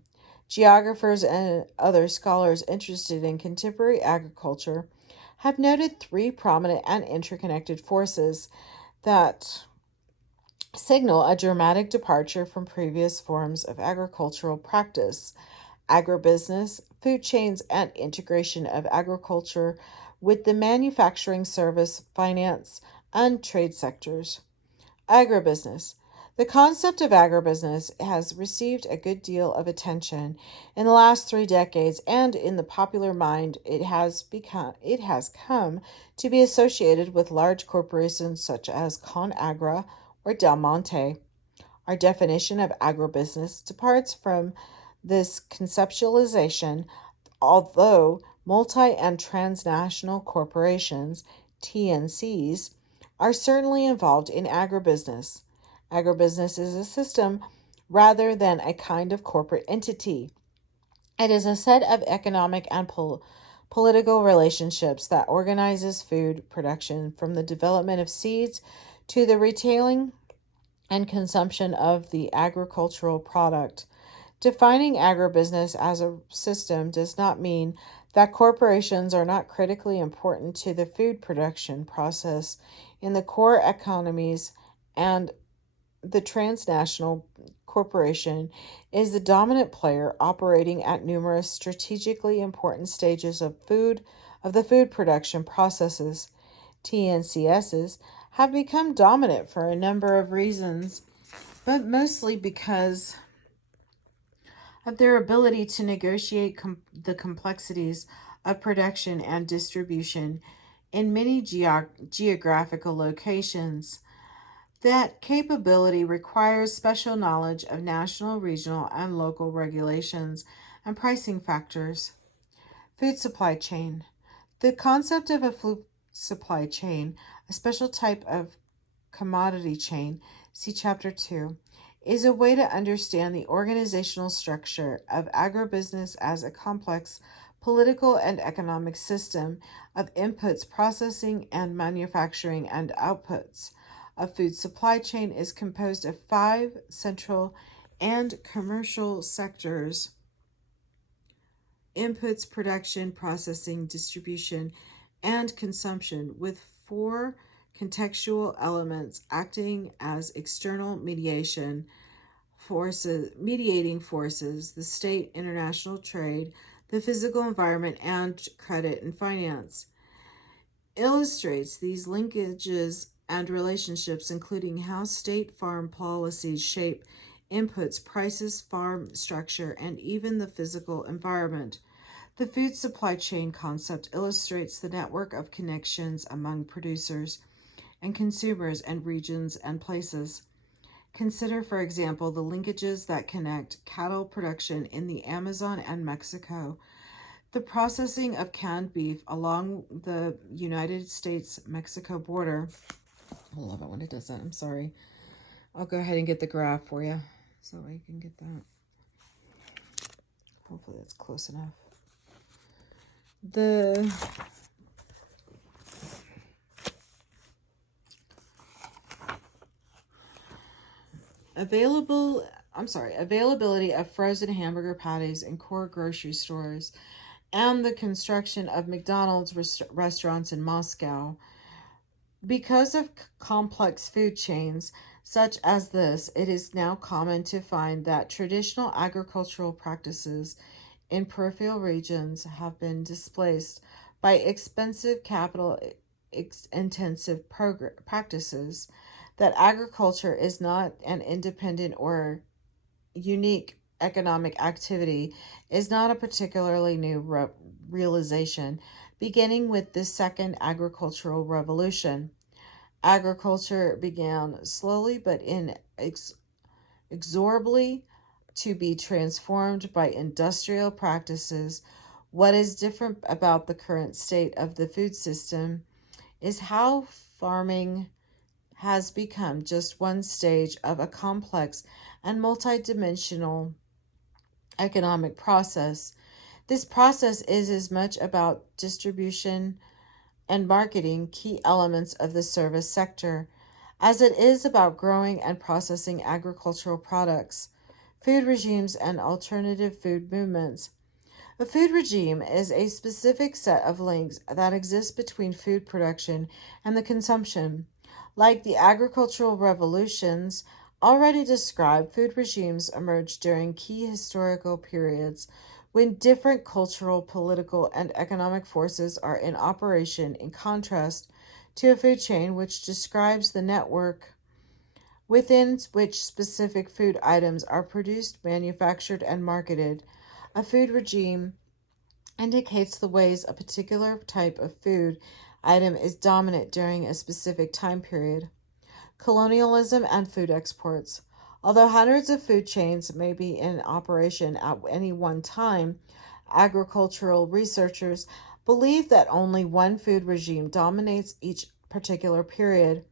Geographers and other scholars interested in contemporary agriculture have noted three prominent and interconnected forces that signal a dramatic departure from previous forms of agricultural practice: agribusiness, food chains, and integration of agriculture with the manufacturing, service, finance, and trade sectors. Agribusiness. The concept of agribusiness has received a good deal of attention in the last 3 decades, and in the popular mind it has come to be associated with large corporations such as ConAgra or Del Monte. Our definition of agribusiness departs from this conceptualization, although multi and transnational corporations, TNCs, are certainly involved in agribusiness. Agribusiness is a system rather than a kind of corporate entity. It is a set of economic and political relationships that organizes food production from the development of seeds to the retailing and consumption of the agricultural product. Defining agribusiness as a system does not mean that corporations are not critically important to the food production process in the core economies, and the transnational corporation is the dominant player operating at numerous strategically important stages of the food production processes. TNCSs have become dominant for a number of reasons, but mostly because of their ability to negotiate the complexities of production and distribution in many geographical locations. That capability requires special knowledge of national, regional, and local regulations and pricing factors. Food supply chain. The concept of a food supply chain, a special type of commodity chain, see Chapter 2, is a way to understand the organizational structure of agribusiness as a complex political and economic system of inputs, processing, and manufacturing and outputs. A food supply chain is composed of five central and commercial sectors: inputs, production, processing, distribution, and consumption, with four contextual elements acting as external mediating forces: the state, international trade, the physical environment, and credit and finance. Illustrates these linkages and relationships, including how state farm policies shape inputs, prices, farm structure, and even the physical environment. The food supply chain concept illustrates the network of connections among producers and consumers and regions and places. Consider, for example, the linkages that connect cattle production in the Amazon and Mexico, the processing of canned beef along the United States Mexico border. I love it when it does that. I'm sorry. I'll go ahead and get the graph for you so I can get that. Hopefully that's close enough. The availability of frozen hamburger patties in core grocery stores and the construction of McDonald's restaurants in Moscow. Because of complex food chains such as this, it is now common to find that traditional agricultural practices in peripheral regions have been displaced by expensive capital intensive practices, that agriculture is not an independent or unique economic activity is not a particularly new realization, beginning with the Second Agricultural Revolution. Agriculture began slowly but inexorably to be transformed by industrial practices. What is different about the current state of the food system is how farming has become just one stage of a complex and multidimensional economic process. This process is as much about distribution and marketing, key elements of the service sector, as it is about growing and processing agricultural products, food regimes, and alternative food movements. A food regime is a specific set of links that exist between food production and the consumption. Like the agricultural revolutions already described, food regimes emerged during key historical periods when different cultural, political, and economic forces are in operation, in contrast to a food chain which describes the network within which specific food items are produced, manufactured, and marketed. A food regime indicates the ways a particular type of food item is dominant during a specific time period. Colonialism and food exports. Although hundreds of food chains may be in operation at any one time, agricultural researchers believe that only one food regime dominates each particular period.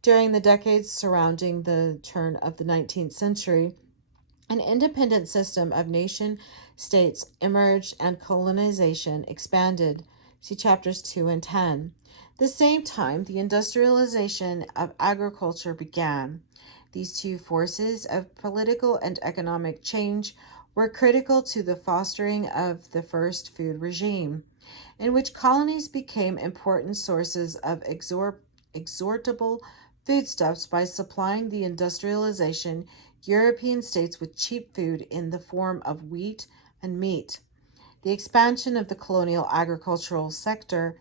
During the decades surrounding the turn of the 19th century, an independent system of nation states emerged and colonization expanded. See chapters 2 and 10. At the same time, the industrialization of agriculture began. These two forces of political and economic change were critical to the fostering of the first food regime, in which colonies became important sources of exhortable foodstuffs by supplying the industrialization European states with cheap food in the form of wheat and meat. The expansion of the colonial agricultural sectors,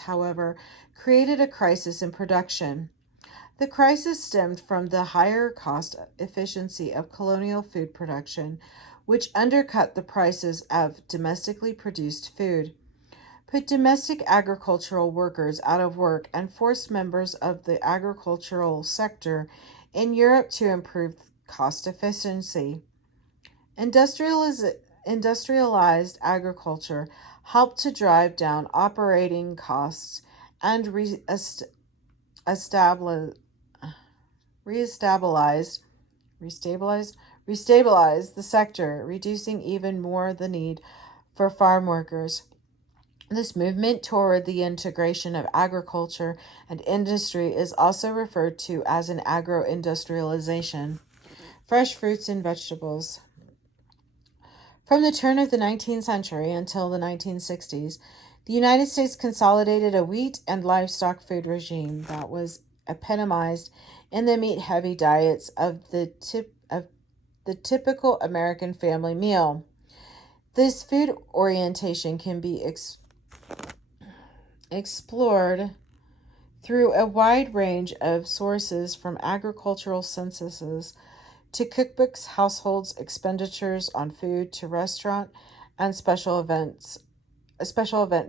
however, created a crisis in production. The crisis stemmed from the higher cost efficiency of colonial food production, which undercut the prices of domestically produced food, put domestic agricultural workers out of work, and forced members of the agricultural sector in Europe to improve cost efficiency. Industrialized agriculture helped to drive down operating costs and establish, restabilized, restabilized the sector, reducing even more the need for farm workers. This movement toward the integration of agriculture and industry is also referred to as an agro-industrialization. Fresh fruits and vegetables. From the turn of the 19th century until the 1960s, the United States consolidated a wheat and livestock food regime that was epitomized in the meat-heavy diets of the typical American family meal. This food orientation can be explored through a wide range of sources from agricultural censuses to cookbooks, households, expenditures on food to restaurant and special event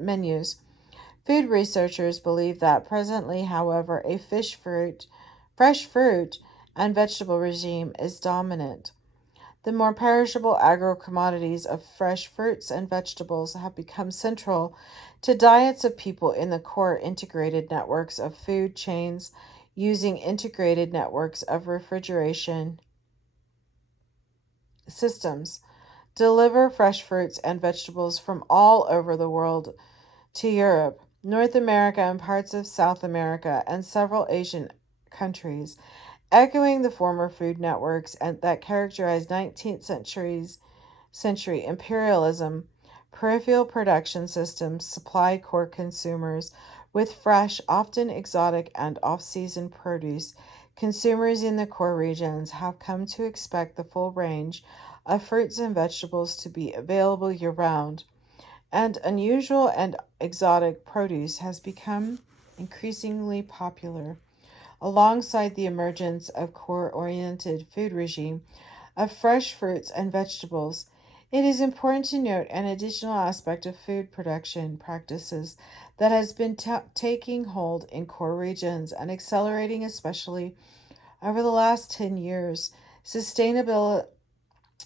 menus. Food researchers believe that presently, however, a fresh fruit and vegetable regime is dominant. The more perishable agro commodities of fresh fruits and vegetables have become central to diets of people in the core integrated networks of food chains using integrated networks of refrigeration systems. Deliver fresh fruits and vegetables from all over the world to Europe, North America, and parts of South America, and several Asian countries, echoing the former food networks that characterized 19th century imperialism. Peripheral production systems supply core consumers with fresh, often exotic and off-season produce. Consumers in the core regions have come to expect the full range of fruits and vegetables to be available year-round, and unusual and exotic produce has become increasingly popular. Alongside the emergence of core-oriented food regime, of fresh fruits and vegetables. It is important to note an additional aspect of food production practices that has been taking hold in core regions and accelerating, especially over the last 10 years. Sustainability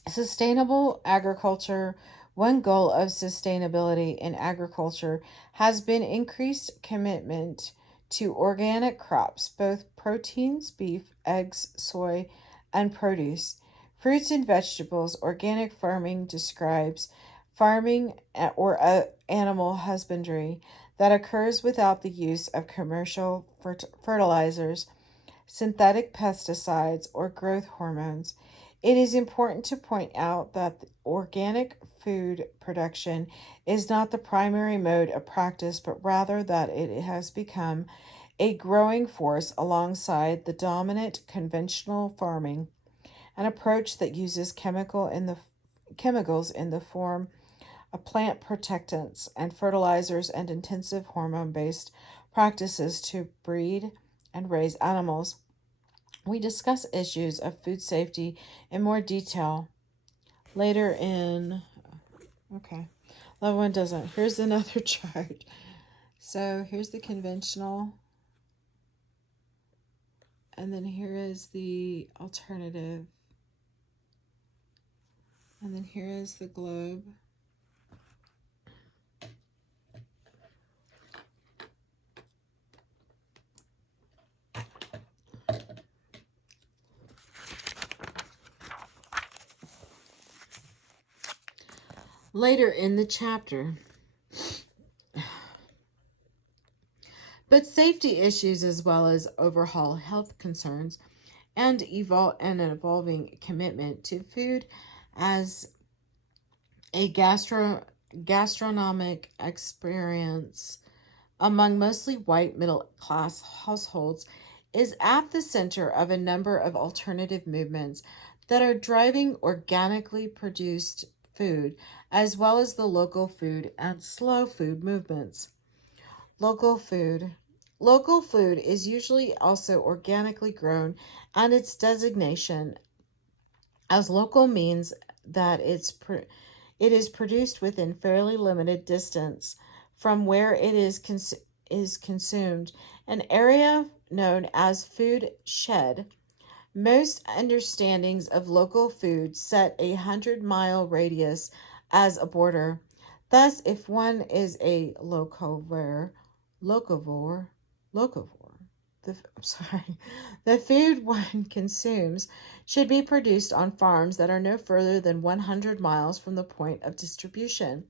Sustainable agriculture. One goal of sustainability in agriculture has been increased commitment to organic crops, both proteins, beef, eggs, soy, and produce. Fruits and vegetables. Organic farming describes farming or animal husbandry that occurs without the use of commercial fertilizers, synthetic pesticides, or growth hormones. It is important to point out that organic food production is not the primary mode of practice, but rather that it has become a growing force alongside the dominant conventional farming, an approach that uses chemicals in the form of plant protectants and fertilizers and intensive hormone-based practices to breed and raise animals. We discuss issues of food safety in more detail later in. Okay. Level one doesn't. Here's another chart. So here's the conventional, and then here is the alternative, and then here is the globe. Later in the chapter. But safety issues as well as overall health concerns and an evolving commitment to food as a gastronomic experience among mostly white middle class households is at the center of a number of alternative movements that are driving organically produced food as well as the local food and slow food movements. Local food. Local food is usually also organically grown, and its designation as local means that it is produced within fairly limited distance from where is consumed, an area known as food shed. Most understandings of local food set a 100-mile radius as a border. Thus, if one is a locavore, locavore, I'm sorry, the food one consumes should be produced on farms that are no further than 100 miles from the point of distribution.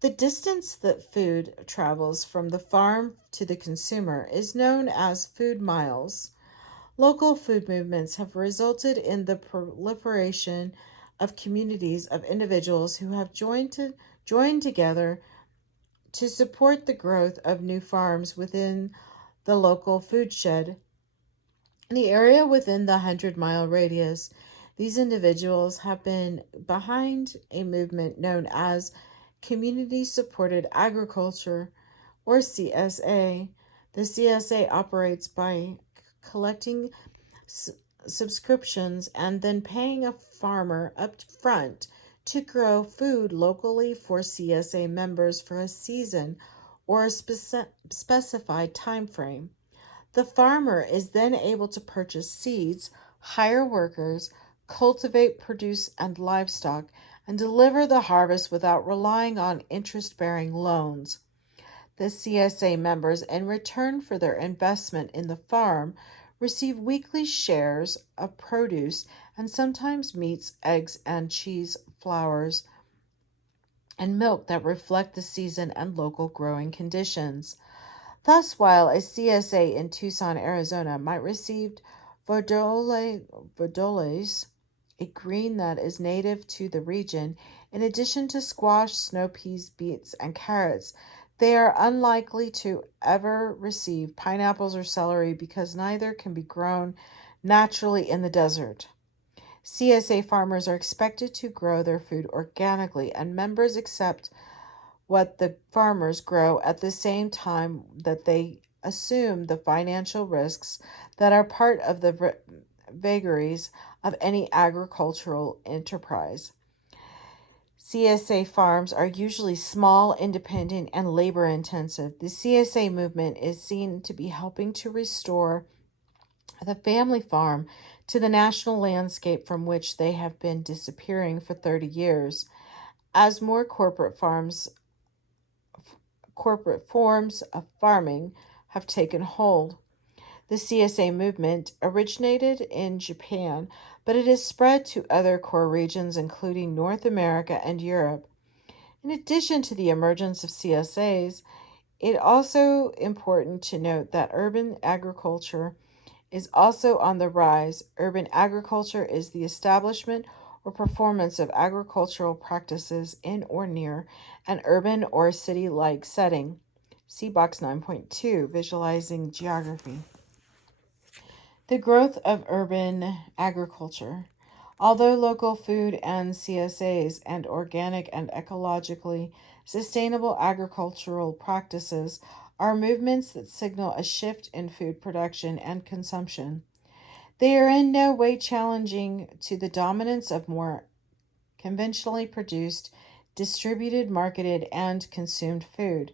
The distance that food travels from the farm to the consumer is known as food miles. Local food movements have resulted in the proliferation of communities of individuals who have joined together to support the growth of new farms within the local food shed. In the area within the 100-mile radius, these individuals have been behind a movement known as Community Supported Agriculture, or CSA. The CSA operates by collecting s- subscriptions and then paying a farmer up front to grow food locally for CSA members for a season or a specified time frame. The farmer is then able to purchase seeds, hire workers, cultivate produce and livestock, and deliver the harvest without relying on interest bearing loans. The CSA members, in return for their investment in the farm, receive weekly shares of produce and sometimes meats, eggs, and cheese, flowers, and milk that reflect the season and local growing conditions. Thus, while a CSA in Tucson, Arizona might receive verdoles, a green that is native to the region, in addition to squash, snow peas, beets, and carrots, they are unlikely to ever receive pineapples or celery because neither can be grown naturally in the desert. CSA farmers are expected to grow their food organically, and members accept what the farmers grow at the same time that they assume the financial risks that are part of the vagaries of any agricultural enterprise. CSA farms are usually small, independent, and labor intensive. The CSA movement is seen to be helping to restore the family farm to the national landscape from which they have been disappearing for 30 years. As more corporate forms of farming have taken hold. The CSA movement originated in Japan, but it has spread to other core regions, including North America and Europe. In addition to the emergence of CSAs, it also important to note that urban agriculture is also on the rise. Urban agriculture is the establishment or performance of agricultural practices in or near an urban or city like setting. See box 9.2, visualizing geography. The growth of urban agriculture. Although local food and CSAs and organic and ecologically sustainable agricultural practices are movements that signal a shift in food production and consumption, they are in no way challenging to the dominance of more conventionally produced, distributed, marketed, and consumed food.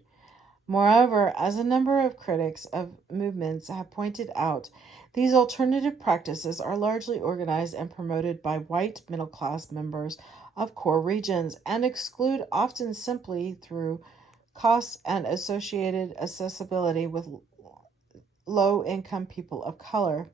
Moreover, as a number of critics of movements have pointed out, these alternative practices are largely organized and promoted by white middle class members of core regions and exclude often simply through costs and associated accessibility with low income people of color.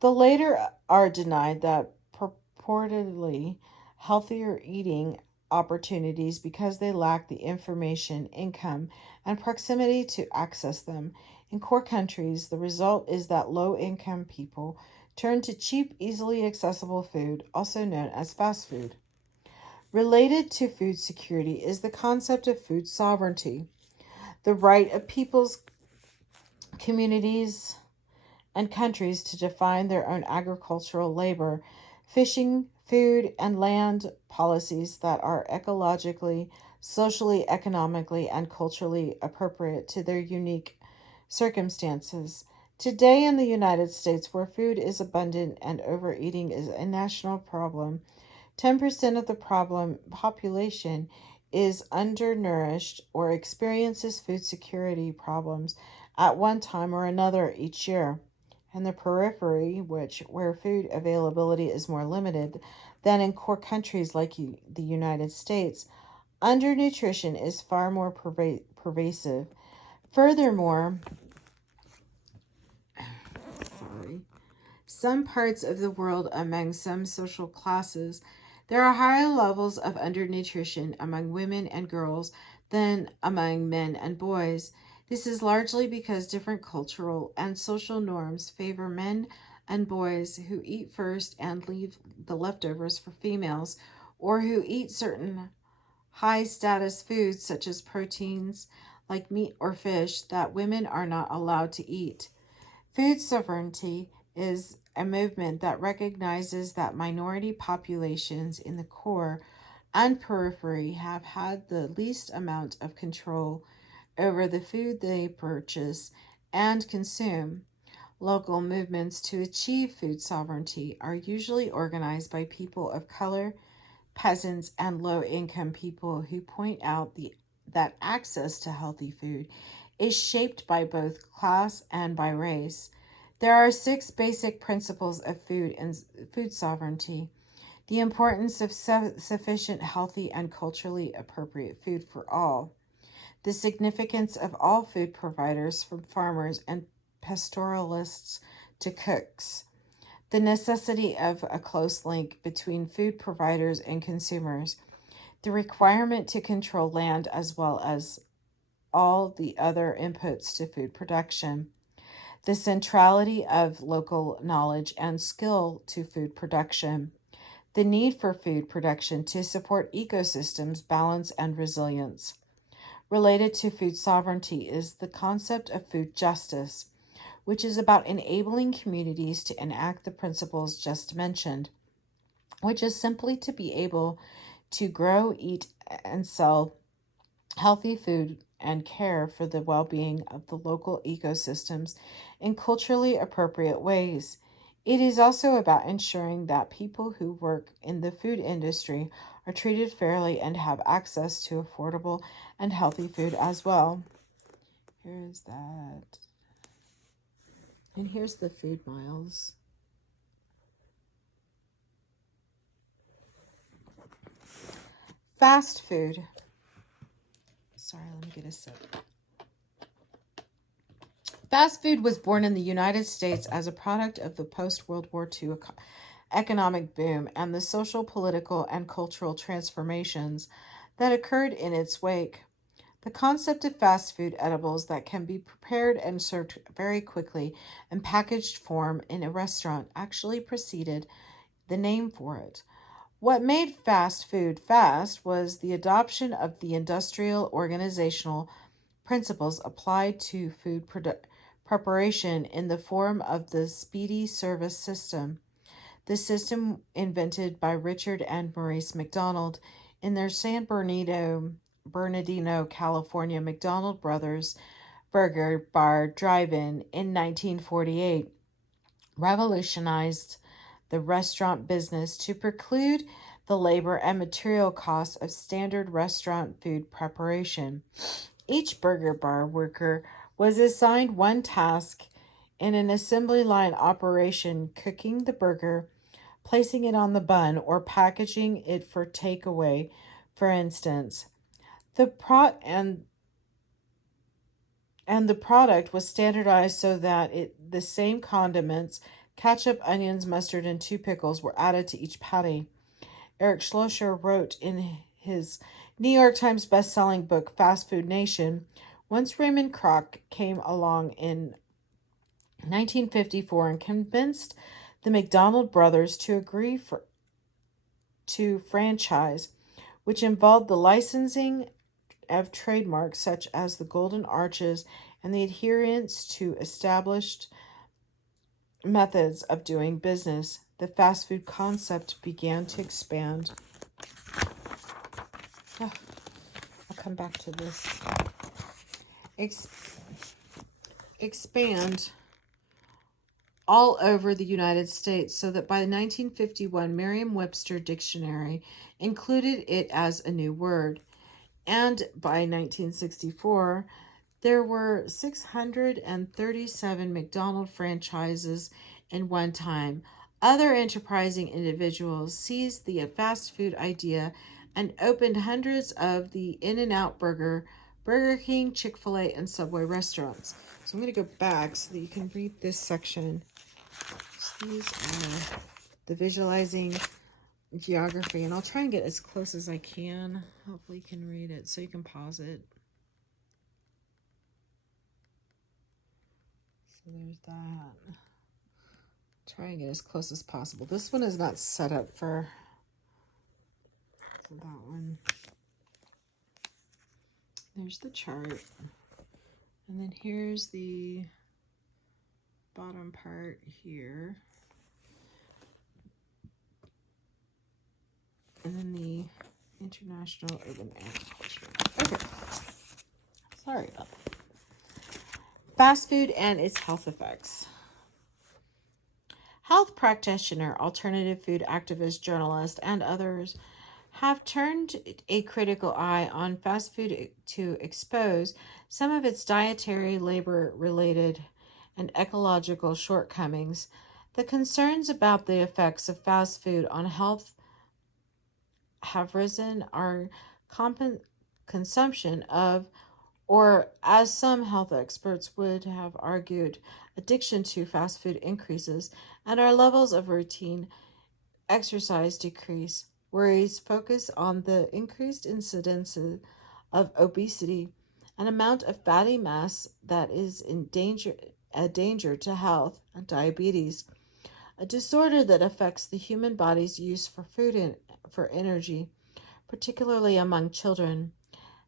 The later are denied that purportedly healthier eating opportunities because they lack the information, income, and proximity to access them. In core countries, the result is that low income people turn to cheap, easily accessible food, also known as fast food. Related to food security is the concept of food sovereignty, the right of peoples, communities, and countries to define their own agricultural labor, fishing, food, and land policies that are ecologically, socially, economically, and culturally appropriate to their unique circumstances. Today in the United States, where food is abundant and overeating is a national problem, 10% of the problem population is undernourished or experiences food security problems at one time or another each year. In the periphery, where food availability is more limited than in core countries like the United States, undernutrition is far more pervasive. Furthermore, sorry, some parts of the world among some social classes, there are higher levels of undernutrition among women and girls than among men and boys. This is largely because different cultural and social norms favor men and boys who eat first and leave the leftovers for females, or who eat certain high status foods such as proteins like meat or fish that women are not allowed to eat. Food sovereignty is a movement that recognizes that minority populations in the core and periphery have had the least amount of control over the food they purchase and consume. Local movements to achieve food sovereignty are usually organized by people of color, peasants, and low income people who point out that access to healthy food is shaped by both class and by race. There are six basic principles of food and food sovereignty. The importance of sufficient, healthy, and culturally appropriate food for all. The significance of all food providers, from farmers and pastoralists to cooks. The necessity of a close link between food providers and consumers. The requirement to control land as well as all the other inputs to food production. The centrality of local knowledge and skill to food production. The need for food production to support ecosystems, balance, and resilience. Related to food sovereignty is the concept of food justice, which is about enabling communities to enact the principles just mentioned, which is simply to be able to grow, eat, and sell healthy food and care for the well being of the local ecosystems in culturally appropriate ways. It is also about ensuring that people who work in the food industry are treated fairly and have access to affordable and healthy food as well. Here's that. And here's the food miles. Fast food. Sorry, let me get a sip. Fast food was born in the United States as a product of the post-World War II economic boom and the social, political, and cultural transformations that occurred in its wake. The concept of fast food edibles that can be prepared and served very quickly in packaged form in a restaurant actually preceded the name for it. What made fast food fast was the adoption of the industrial organizational principles applied to food preparation in the form of the speedy service system. The system invented by Richard and Maurice McDonald in their Bernardino, California McDonald Brothers Burger Bar Drive-In in 1948 revolutionized the restaurant business to preclude the labor and material costs of standard restaurant food preparation. Each burger bar worker was assigned one task in an assembly line operation, cooking the burger, placing it on the bun, or packaging it for takeaway. For instance, the pro and the product was standardized so that the same condiments, ketchup, onions, mustard, and two pickles, were added to each patty. Eric Schlosser wrote in his New York Times best-selling book Fast Food Nation, once Raymond Kroc came along in 1954 and convinced the McDonald brothers to agree to franchise, which involved the licensing of trademarks such as the Golden Arches and the adherence to established methods of doing business. The fast food concept began to expand. Oh, I'll come back to this. Expand all over the United States, so that by 1951, Merriam-Webster Dictionary included it as a new word. And by 1964, there were 637 McDonald franchises in one time. Other enterprising individuals seized the fast food idea and opened hundreds of the In-N-Out Burger, Burger King, Chick-fil-A, and Subway restaurants. So I'm going to go back so that you can read this section. So these are the visualizing geography, and I'll try and get as close as I can. Hopefully you can read it, so you can pause it. So there's that. Try and get as close as possible. This one is not set up for that one. There's the chart. And then here's the bottom part here. And then the International Urban Agriculture. Okay. Sorry about that. Fast food and its health effects. Health practitioner, alternative food activist, journalist, and others have turned a critical eye on fast food to expose some of its dietary, labor-related, and ecological shortcomings. The concerns about the effects of fast food on health have risen. Our consumption of, or as some health experts would have argued, addiction to fast food increases, and our levels of routine exercise decrease. Worries focus on the increased incidence of obesity, an amount of fatty mass that is a danger to health, and diabetes, a disorder that affects the human body's use for food and for energy, particularly among children.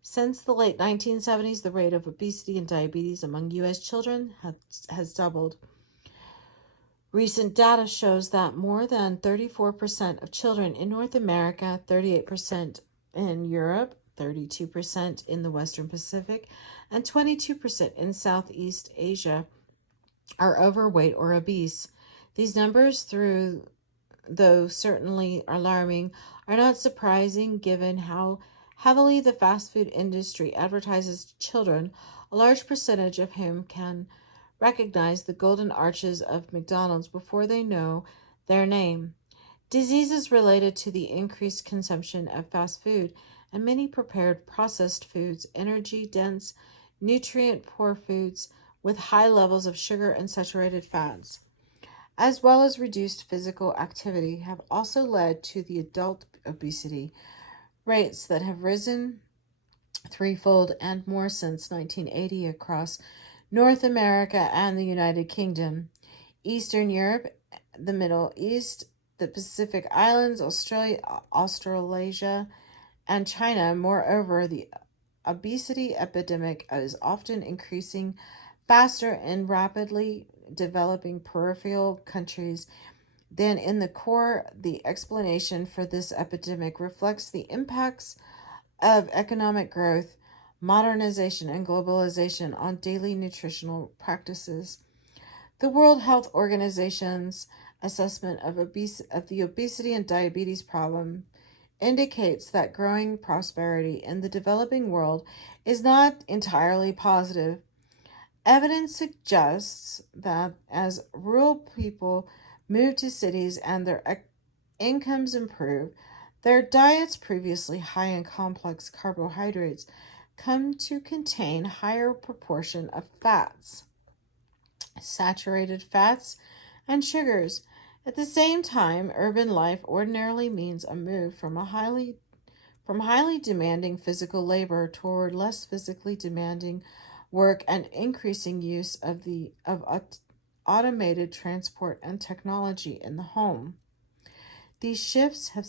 Since the late 1970s, the rate of obesity and diabetes among U.S. children has doubled. Recent data shows that more than 34% of children in North America, 38% in Europe, 32% in the Western Pacific, and 22% in Southeast Asia are overweight or obese. These numbers, though certainly alarming, are not surprising given how heavily the fast food industry advertises to children, a large percentage of whom can recognize the golden arches of McDonald's before they know their name. Diseases related to the increased consumption of fast food and many prepared processed foods, energy dense, nutrient poor foods with high levels of sugar and saturated fats, as well as reduced physical activity, have also led to the adult obesity rates that have risen threefold and more since 1980 across North America and the United Kingdom, Eastern Europe, the Middle East, the Pacific Islands, Australasia, and China. Moreover, the obesity epidemic is often increasing faster in rapidly developing peripheral countries than in the core. The explanation for this epidemic reflects the impacts of economic growth, modernization, and globalization on daily nutritional practices. The World Health Organization's assessment of the obesity and diabetes problem indicates that growing prosperity in the developing world is not entirely positive. Evidence suggests that as rural people move to cities and their incomes improve, their diets, previously high in complex carbohydrates, come to contain higher proportion of fats, saturated fats, and sugars. At the same time, urban life ordinarily means a move from highly demanding physical labor toward less physically demanding work and increasing use of automated transport and technology in the home. These shifts have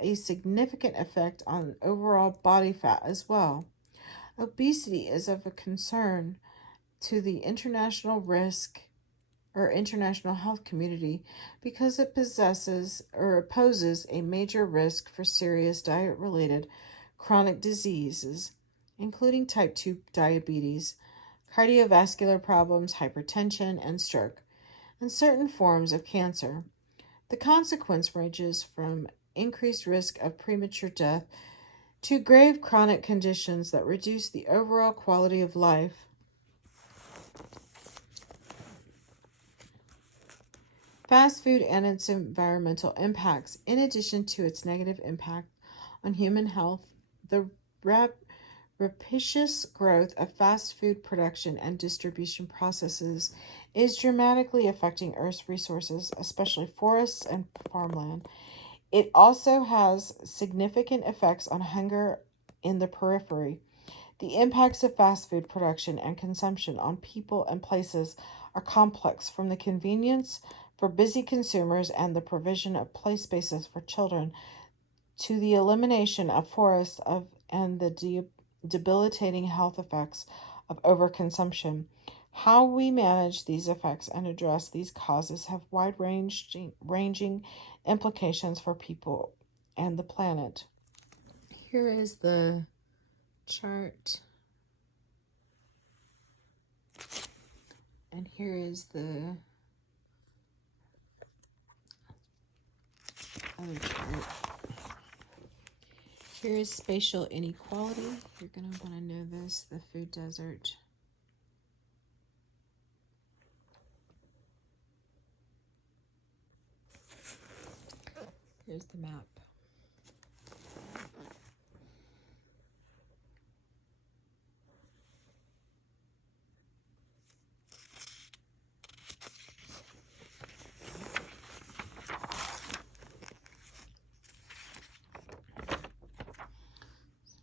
a significant effect on overall body fat as well. Obesity is of a concern to the international health community because it possesses or poses a major risk for serious diet related chronic diseases, including type 2 diabetes, cardiovascular problems, hypertension, and stroke, and certain forms of cancer. The consequence ranges from increased risk of premature death to grave chronic conditions that reduce the overall quality of life. Fast food and its environmental impacts. In addition to its negative impact on human health, the rapacious growth of fast food production and distribution processes is dramatically affecting Earth's resources, especially forests and farmland. It also has significant effects on hunger in the periphery. The impacts of fast food production and consumption on people and places are complex, from the convenience for busy consumers and the provision of play spaces for children to the elimination of and the debilitating health effects of overconsumption. How we manage these effects and address these causes have ranging implications for people and the planet. Here is the chart, and here is the other chart. Here is spatial inequality. You're going to want to know this, the food desert. Here's the map.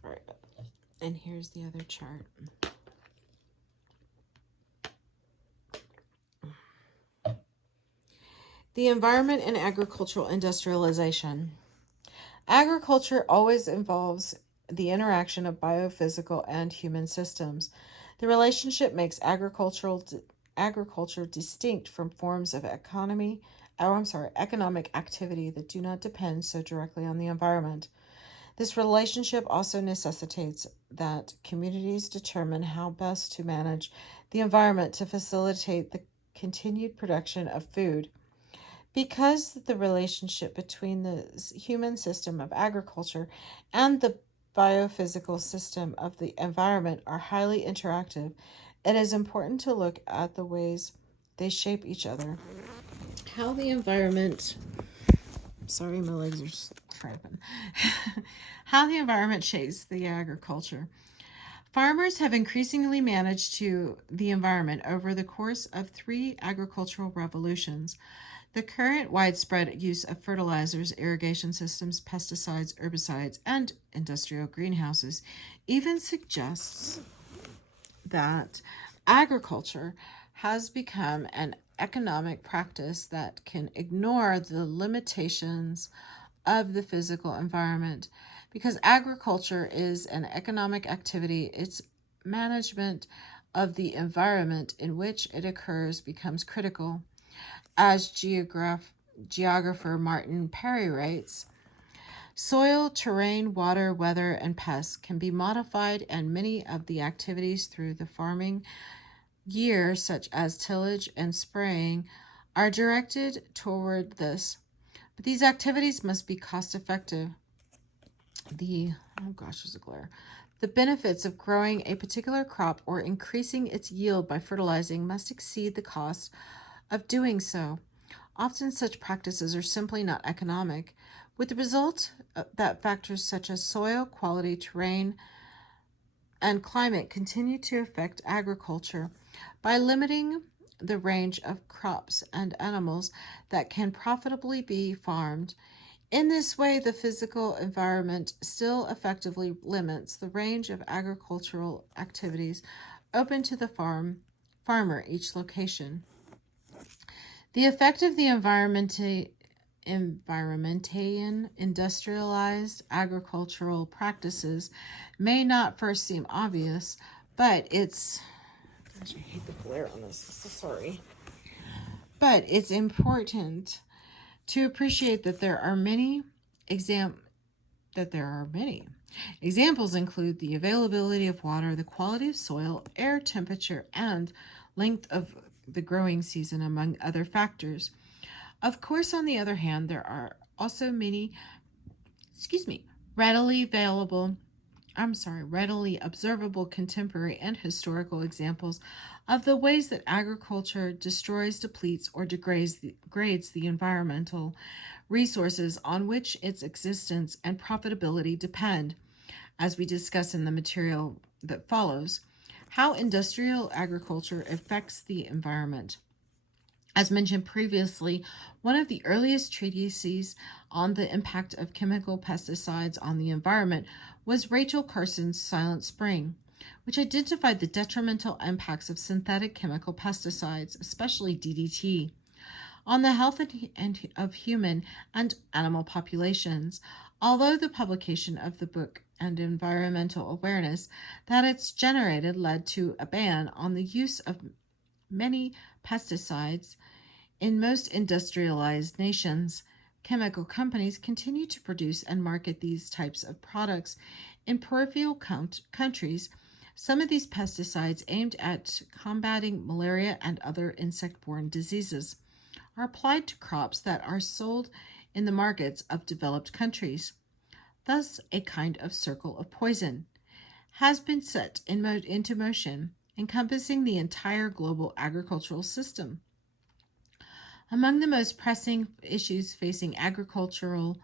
Sorry. And here's the other chart. The environment and agricultural industrialization. Agriculture always involves the interaction of biophysical and human systems. The relationship makes agriculture distinct from forms of economic activity that do not depend so directly on the environment. This relationship also necessitates that communities determine how best to manage the environment to facilitate the continued production of food. Because the relationship between the human system of agriculture and the biophysical system of the environment are highly interactive, it is important to look at the ways they shape each other. How the environment, sorry, my legs are cramping. How the environment shapes the agriculture. Farmers have increasingly managed to the environment over the course of three agricultural revolutions. The current widespread use of fertilizers, irrigation systems, pesticides, herbicides, and industrial greenhouses even suggests that agriculture has become an economic practice that can ignore the limitations of the physical environment. Because agriculture is an economic activity, its management of the environment in which it occurs becomes critical. As geographer Martin Perry writes, soil, terrain, water, weather, and pests can be modified, and many of the activities through the farming year, such as tillage and spraying, are directed toward this. But these activities must be cost effective. There's a glare. The benefits of growing a particular crop or increasing its yield by fertilizing must exceed the cost of doing so. Often such practices are simply not economic, with the result that factors such as soil quality, terrain, and climate continue to affect agriculture by limiting the range of crops and animals that can profitably be farmed. In this way, the physical environment still effectively limits the range of agricultural activities open to the farmer each location. The effect of the environmentarian industrialized agricultural practices may not first seem obvious, but it's gosh, I hate the glare on this. So sorry. But it's important to appreciate that there are many exam that there are many. Examples include the availability of water, the quality of soil, air temperature, and length of the growing season, among other factors. Of course, on the other hand, there are also many, readily available, readily observable contemporary and historical examples of the ways that agriculture destroys, depletes, or degrades the environmental resources on which its existence and profitability depend, as we discuss in the material that follows. How industrial agriculture affects the environment. As mentioned previously, one of the earliest treatises on the impact of chemical pesticides on the environment was Rachel Carson's Silent Spring, which identified the detrimental impacts of synthetic chemical pesticides, especially DDT, on the health of human and animal populations. Although the publication of the book and environmental awareness that it's generated led to a ban on the use of many pesticides in most industrialized nations, chemical companies continue to produce and market these types of products in peripheral countries. Some of these pesticides aimed at combating malaria and other insect-borne diseases are applied to crops that are sold in the markets of developed countries. Thus, a kind of circle of poison has been set into motion, encompassing the entire global agricultural system. Among the most pressing issues facing agricultural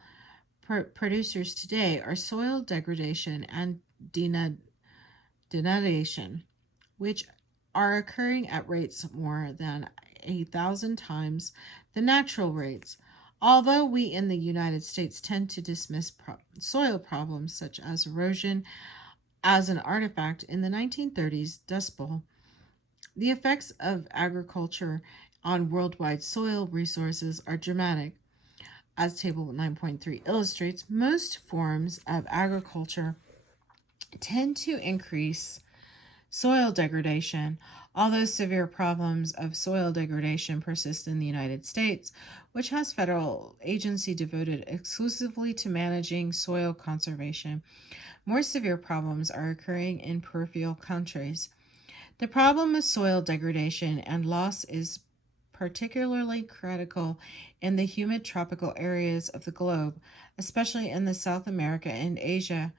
producers today are soil degradation and denudation, which are occurring at rates more than 1,000 times the natural rates. Although we in the United States tend to dismiss soil problems such as erosion as an artifact in the 1930s Dust Bowl, the effects of agriculture on worldwide soil resources are dramatic. As Table 9.3 illustrates, most forms of agriculture tend to increase soil degradation, although severe problems of soil degradation persist in the United States, which has federal agency devoted exclusively to managing soil conservation. More severe problems are occurring in peripheral countries. The problem of soil degradation and loss is particularly critical in the humid tropical areas of the globe, especially in the South America and Asia.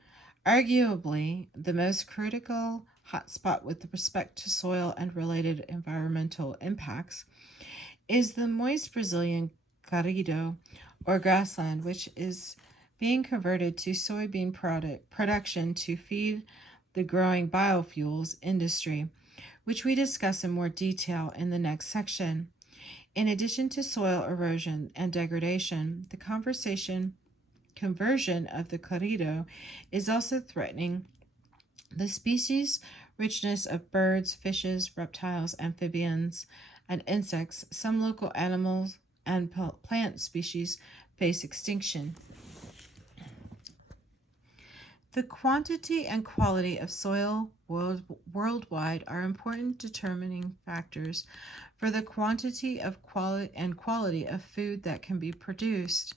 Arguably, the most critical hotspot with respect to soil and related environmental impacts is the moist Brazilian Cerrado, or grassland, which is being converted to soybean production to feed the growing biofuels industry, which we discuss in more detail in the next section. In addition to soil erosion and degradation, the conversion of the Cerrado is also threatening the species richness of birds, fishes, reptiles, amphibians, and insects. Some local animals and plant species face extinction. The quantity and quality of soil worldwide are important determining factors for the quantity of quality of food that can be produced.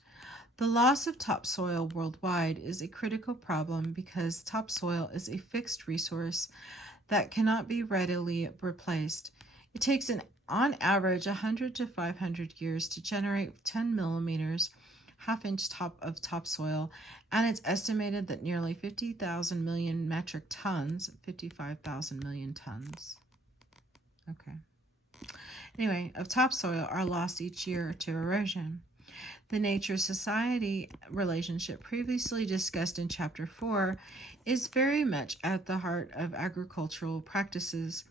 The loss of topsoil worldwide is a critical problem because topsoil is a fixed resource that cannot be readily replaced. It takes on average 100 to 500 years to generate 10 millimeters half-inch of topsoil, and it's estimated that nearly 50,000 million metric tons, 55,000 million tons, okay, anyway, of topsoil are lost each year to erosion. The nature-society relationship previously discussed in Chapter 4 is very much at the heart of agricultural practices.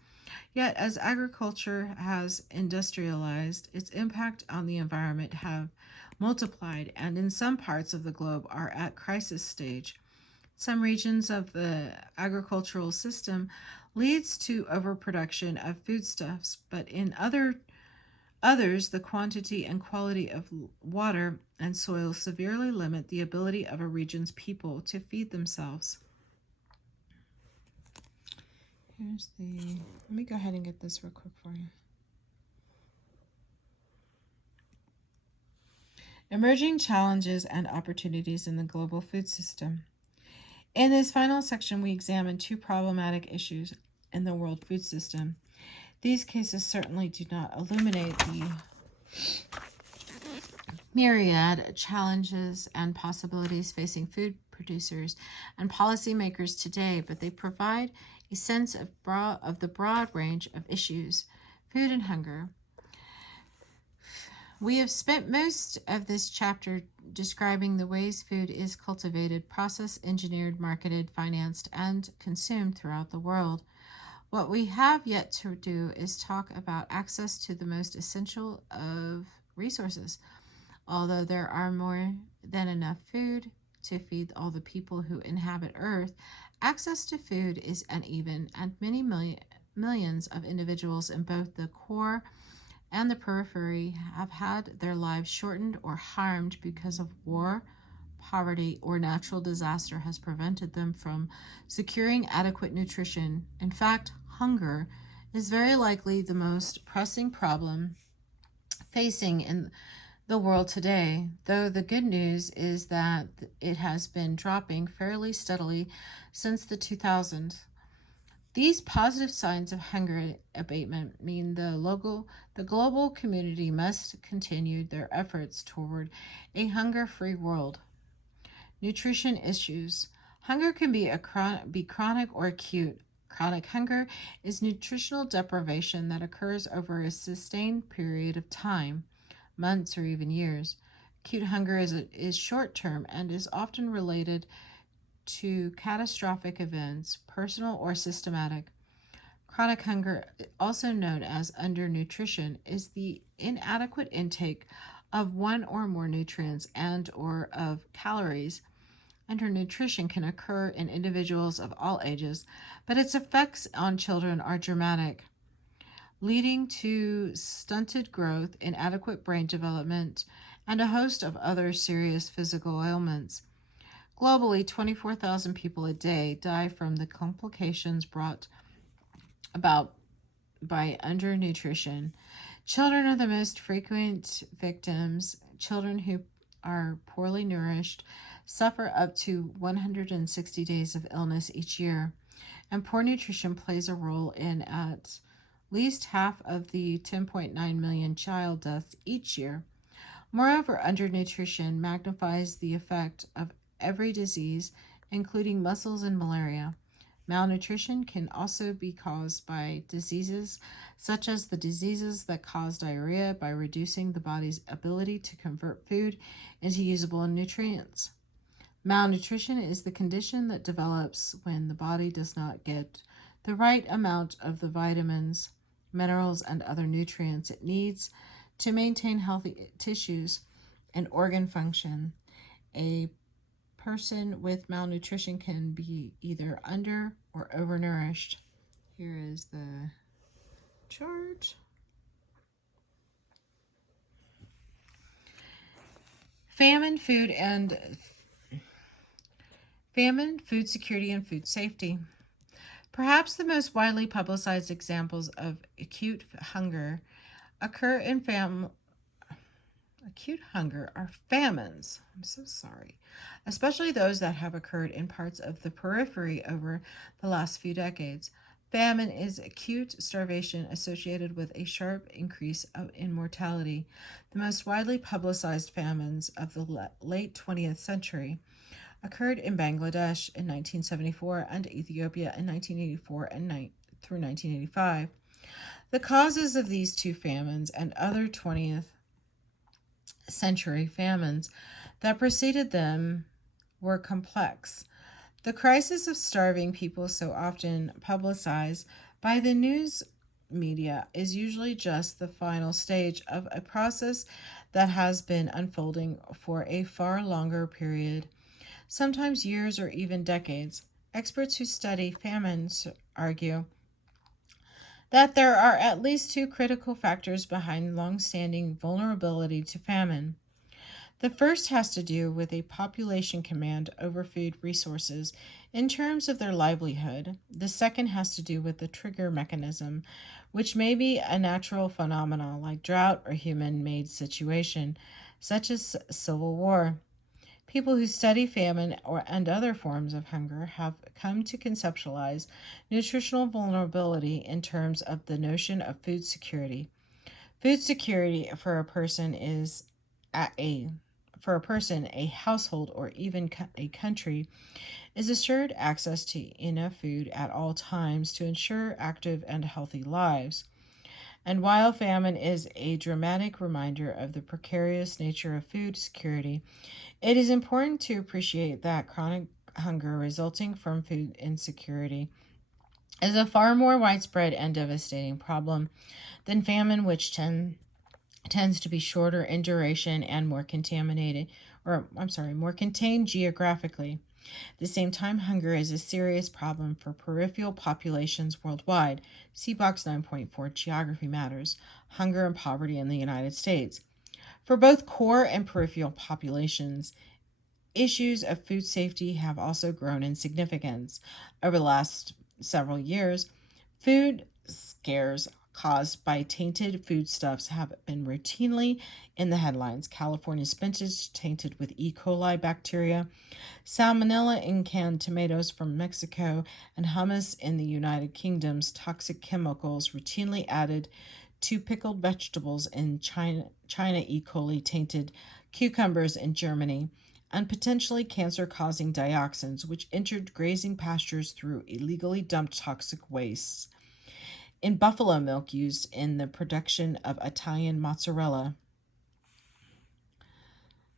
Yet, as agriculture has industrialized, its impact on the environment have multiplied and in some parts of the globe are at crisis stage. Some regions of the agricultural system leads to overproduction of foodstuffs, but in others, the quantity and quality of water and soil severely limit the ability of a region's people to feed themselves. Let me go ahead and get this real quick for you. Emerging challenges and opportunities in the global food system. In this final section, we examine two problematic issues in the world food system. These cases certainly do not illuminate the myriad challenges and possibilities facing food producers and policymakers today, but they provide a sense of the broad range of issues. Food and hunger. We have spent most of this chapter describing the ways food is cultivated, processed, engineered, marketed, financed, and consumed throughout the world. What we have yet to do is talk about access to the most essential of resources. Although there are more than enough food to feed all the people who inhabit Earth, access to food is uneven, and many millions of individuals in both the core and the periphery have had their lives shortened or harmed because of war, poverty, or natural disaster has prevented them from securing adequate nutrition. In fact, hunger is very likely the most pressing problem facing in the world today, though the good news is that it has been dropping fairly steadily since the 2000s. These positive signs of hunger abatement mean the global community must continue their efforts toward a hunger-free world. Nutrition issues. Hunger can be chronic or acute. Chronic hunger is nutritional deprivation that occurs over a sustained period of time, months or even years. Acute hunger is short-term and is often related to catastrophic events, personal or systematic. Chronic hunger, also known as undernutrition, is the inadequate intake of one or more nutrients and or of calories. Undernutrition can occur in individuals of all ages, but its effects on children are dramatic, leading to stunted growth, inadequate brain development, and a host of other serious physical ailments. Globally, 24,000 people a day die from the complications brought about by undernutrition. Children are the most frequent victims. Children who are poorly nourished suffer up to 160 days of illness each year, and poor nutrition plays a role in at least half of the 10.9 million child deaths each year. Moreover, undernutrition magnifies the effect of every disease, including muscles and malaria. Malnutrition can also be caused by diseases such as the diseases that cause diarrhea by reducing the body's ability to convert food into usable nutrients. Malnutrition is the condition that develops when the body does not get the right amount of the vitamins, minerals, and other nutrients it needs to maintain healthy tissues and organ function. A person with malnutrition can be either under or overnourished. Here is the chart. Famine, food security, and food safety. Perhaps the most widely publicized examples of acute hunger occur in acute hunger are famines. I'm so sorry. Especially those that have occurred in parts of the periphery over the last few decades. Famine is acute starvation associated with a sharp increase in mortality. The most widely publicized famines of the late 20th century occurred in Bangladesh in 1974 and Ethiopia in 1984 and through 1985. The causes of these two famines and other 20th century famines that preceded them were complex. The crisis of starving people, so often publicized by the news media, is usually just the final stage of a process that has been unfolding for a far longer period, sometimes years or even decades. Experts who study famines argue that there are at least two critical factors behind long-standing vulnerability to famine. The first has to do with a population command over food resources in terms of their livelihood. The second has to do with the trigger mechanism, which may be a natural phenomenon like drought or human-made situation, such as civil war. People who study famine and other forms of hunger have come to conceptualize nutritional vulnerability in terms of the notion of food security. Food security for a person is a household, or even a country, is assured access to enough food at all times to ensure active and healthy lives. And while famine is a dramatic reminder of the precarious nature of food security, it is important to appreciate that chronic hunger resulting from food insecurity is a far more widespread and devastating problem than famine, which tends to be shorter in duration and more more contained geographically. At the same time, hunger is a serious problem for peripheral populations worldwide. See Box 9.4, Geography Matters, Hunger and Poverty in the United States. For both core and peripheral populations, issues of food safety have also grown in significance. Over the last several years, food scares caused by tainted foodstuffs have been routinely in the headlines. California spinach tainted with E. coli bacteria, salmonella in canned tomatoes from Mexico, and hummus in the United Kingdom's toxic chemicals routinely added to pickled vegetables in China, E. coli tainted cucumbers in Germany, and potentially cancer-causing dioxins, which entered grazing pastures through illegally dumped toxic wastes in buffalo milk used in the production of Italian mozzarella.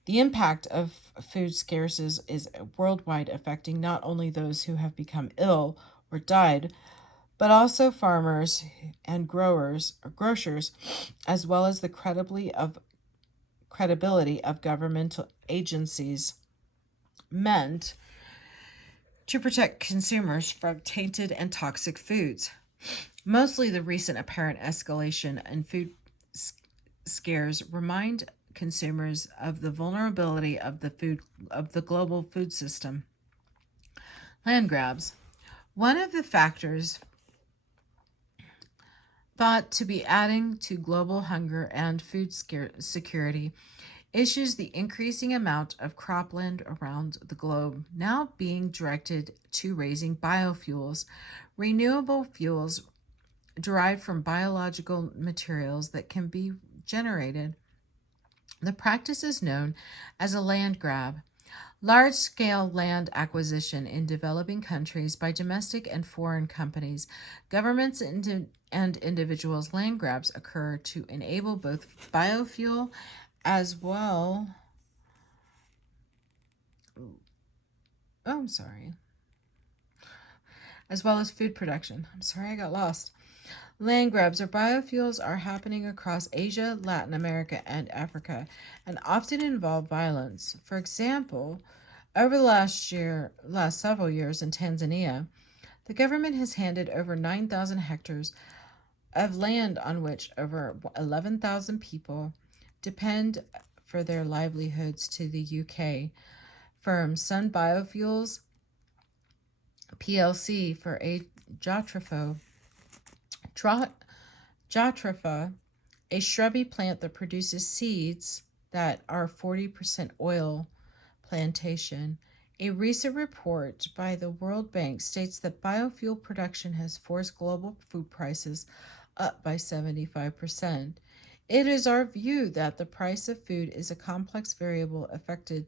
The impact of food scarces is worldwide, affecting not only those who have become ill or died, but also farmers and grocers, as well as the credibility of governmental agencies meant to protect consumers from tainted and toxic foods. Mostly the recent apparent escalation in food scares remind consumers of the vulnerability of the global food system. Land grabs. One of the factors thought to be adding to global hunger and food security issues the increasing amount of cropland around the globe now being directed to raising biofuels, renewable fuels derived from biological materials that can be generated. The practice is known as a land grab. Large scale land acquisition in developing countries by domestic and foreign companies, governments, and individuals. Land grabs occur to enable both biofuel as well. Oh, I'm sorry. As well as food production. I'm sorry, I got lost. Land grabs or biofuels are happening across Asia, Latin America, and Africa, and often involve violence. For example, over the last several years in Tanzania, the government has handed over 9,000 hectares of land on which over 11,000 people depend for their livelihoods to the UK firm Sun Biofuels PLC for a jatropha, a shrubby plant that produces seeds that are 40% oil plantation. A recent report by the World Bank states that biofuel production has forced global food prices up by 75%. It is our view that the price of food is a complex variable affected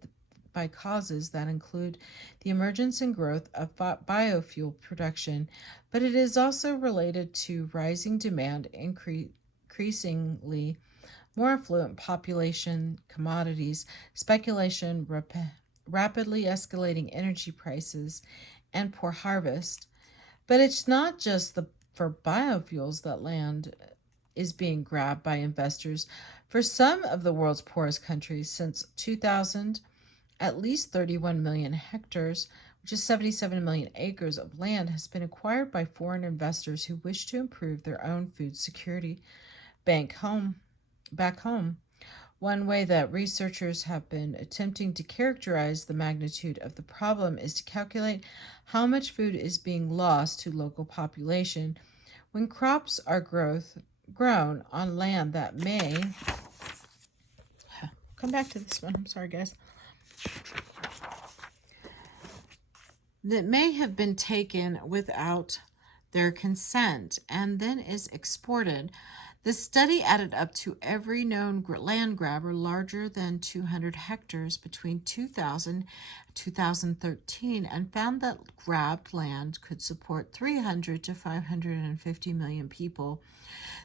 by causes that include the emergence and growth of biofuel production, but it is also related to rising demand, increasingly more affluent population, commodities, speculation, rapidly escalating energy prices, and poor harvest. But it's not just for biofuels that land is being grabbed by investors. For some of the world's poorest countries since 2000, at least 31 million hectares, which is 77 million acres of land, has been acquired by foreign investors who wish to improve their own food security back home. One way that researchers have been attempting to characterize the magnitude of the problem is to calculate how much food is being lost to local population when crops are grown on land that may come back to this one. I'm sorry, guys. That may have been taken without their consent and then is exported. The study added up to every known land grabber larger than 200 hectares between 2000 and 2013 and found that grabbed land could support 300 to 550 million people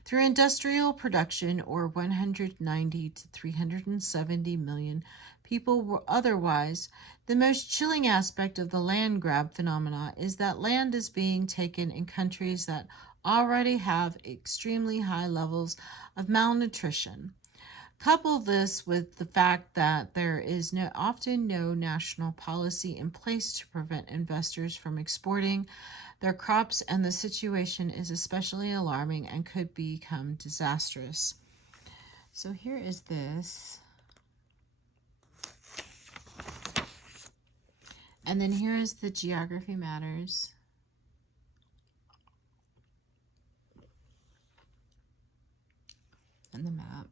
through industrial production, or 190 to 370 million people were otherwise. The most chilling aspect of the land grab phenomena is that land is being taken in countries that already have extremely high levels of malnutrition. Couple this with the fact that there is often no national policy in place to prevent investors from exporting their crops, and the situation is especially alarming and could become disastrous. So here is this. And then here is the geography matters. And the map.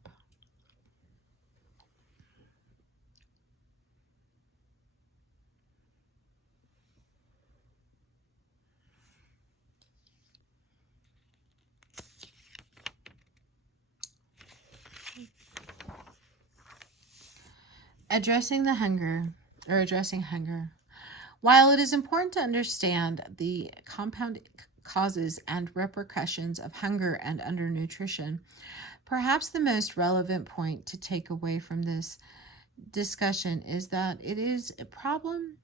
Addressing hunger. While it is important to understand the compound causes and repercussions of hunger and undernutrition, perhaps the most relevant point to take away from this discussion is that it is a problem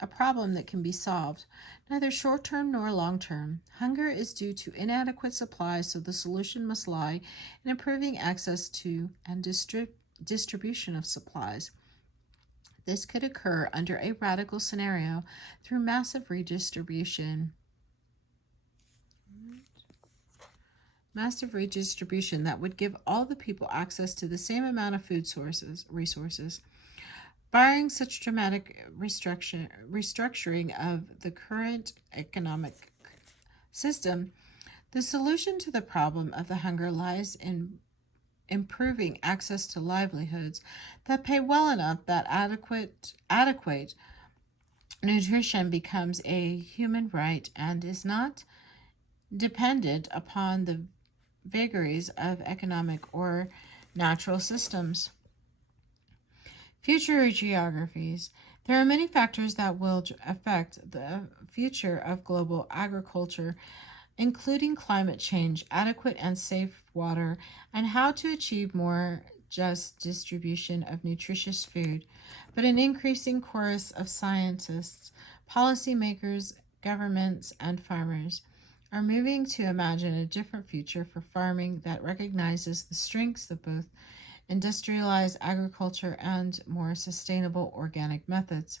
that can be solved, neither short-term nor long-term. Hunger is due to inadequate supplies, so the solution must lie in improving access to and distribution of supplies. This could occur under a radical scenario through massive redistribution. Massive redistribution that would give all the people access to the same amount of resources. Barring such dramatic restructuring of the current economic system, the solution to the problem of the hunger lies in improving access to livelihoods that pay well enough that adequate nutrition becomes a human right and is not dependent upon the vagaries of economic or natural systems. Future geographies. There are many factors that will affect the future of global agriculture, including climate change, adequate and safe water, and how to achieve more just distribution of nutritious food. But an increasing chorus of scientists, policymakers, governments, and farmers are moving to imagine a different future for farming that recognizes the strengths of both industrialized agriculture and more sustainable organic methods.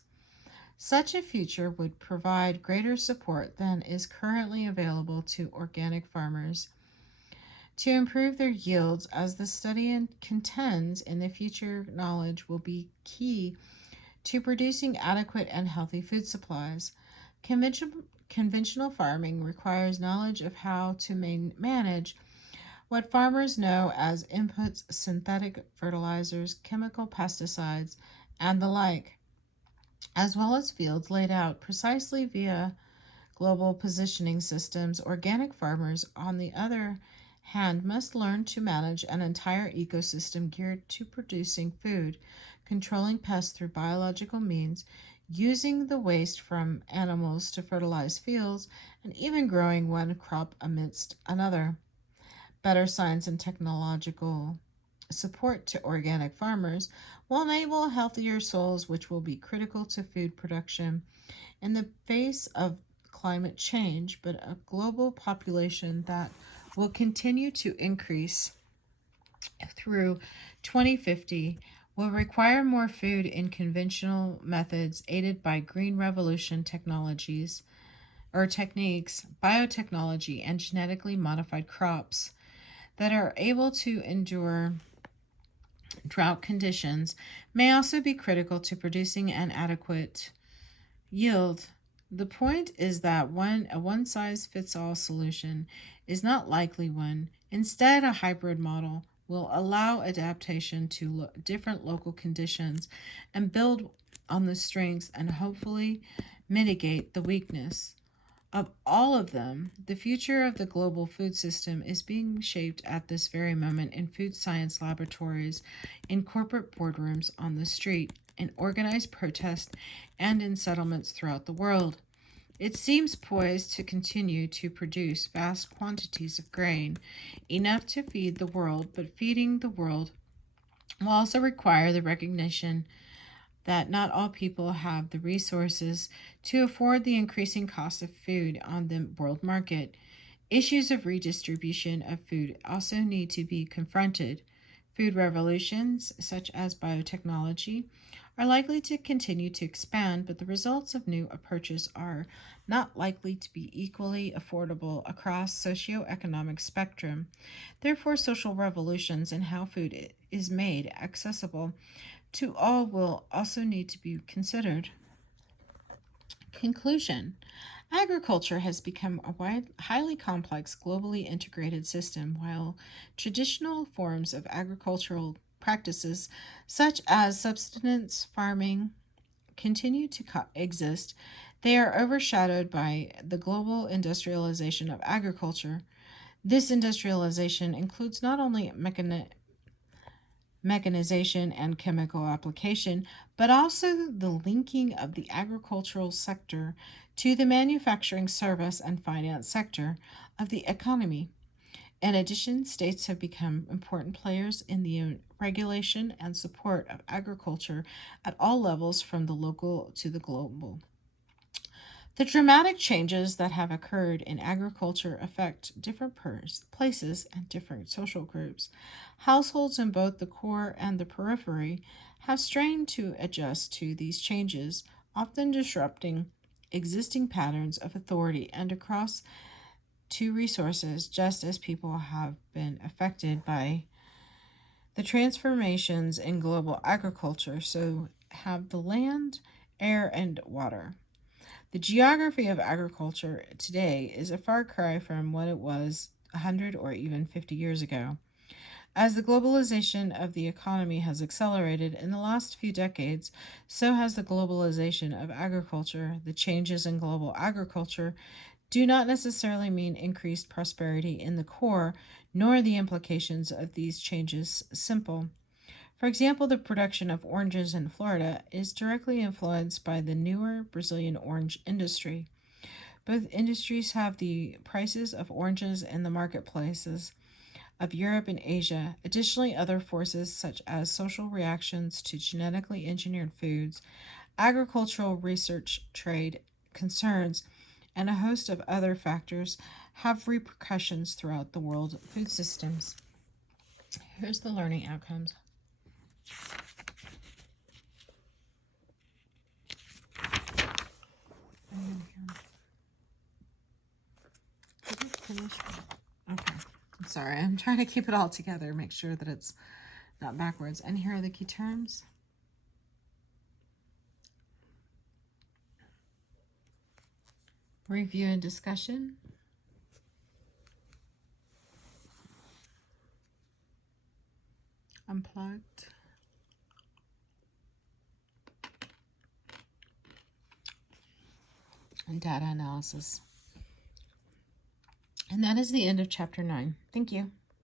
Such a future would provide greater support than is currently available to organic farmers to improve their yields, as the study contends in the future knowledge will be key to producing adequate and healthy food supplies. Conventional farming requires knowledge of how to manage what farmers know as inputs, synthetic fertilizers, chemical pesticides, and the like, as well as fields laid out precisely via global positioning systems. Organic farmers, on the other hand, must learn to manage an entire ecosystem geared to producing food, controlling pests through biological means, using the waste from animals to fertilize fields, and even growing one crop amidst another. Better science and technological support to organic farmers will enable healthier soils, which will be critical to food production in the face of climate change, but a global population that will continue to increase through 2050 will require more food in conventional methods aided by green revolution technologies or techniques, biotechnology, and genetically modified crops that are able to endure drought conditions may also be critical to producing an adequate yield. The point is that a one size fits all solution is not likely one. Instead, a hybrid model will allow adaptation to different local conditions and build on the strengths and hopefully mitigate the weakness. Of all of them, the future of the global food system is being shaped at this very moment in food science laboratories, in corporate boardrooms, on the street, in organized protest, and in settlements throughout the world. It seems poised to continue to produce vast quantities of grain, enough to feed the world, but feeding the world will also require the recognition that not all people have the resources to afford the increasing cost of food on the world market. Issues of redistribution of food also need to be confronted. Food revolutions, such as biotechnology, are likely to continue to expand, but the results of new approaches are not likely to be equally affordable across socioeconomic spectrum. Therefore, social revolutions in how food is made accessible to all will also need to be considered. Conclusion. Agriculture has become a highly complex, globally integrated system. While traditional forms of agricultural practices, such as subsistence farming, continue to exist, they are overshadowed by the global industrialization of agriculture. This industrialization includes not only mechanization and chemical application, but also the linking of the agricultural sector to the manufacturing, service, and finance sector of the economy. In addition, states have become important players in the regulation and support of agriculture at all levels, from the local to the global. The dramatic changes that have occurred in agriculture affect different places and different social groups. Households in both the core and the periphery have strained to adjust to these changes, often disrupting existing patterns of authority and across to resources, just as people have been affected by the transformations in global agriculture. So have the land, air, and water. The geography of agriculture today is a far cry from what it was 100 or even 50 years ago. As the globalization of the economy has accelerated in the last few decades, so has the globalization of agriculture. The changes in global agriculture do not necessarily mean increased prosperity in the core, nor the implications of these changes simple. For example, the production of oranges in Florida is directly influenced by the newer Brazilian orange industry. Both industries have the prices of oranges in the marketplaces of Europe and Asia. Additionally, other forces such as social reactions to genetically engineered foods, agricultural research, trade concerns, and a host of other factors have repercussions throughout the world food systems. Here's the learning outcomes. Did I finish? Okay. I'm sorry. I'm trying to keep it all together, make sure that it's not backwards. And here are the key terms. Review and discussion. Unplugged. And data analysis. And that is the end of chapter 9. Thank you.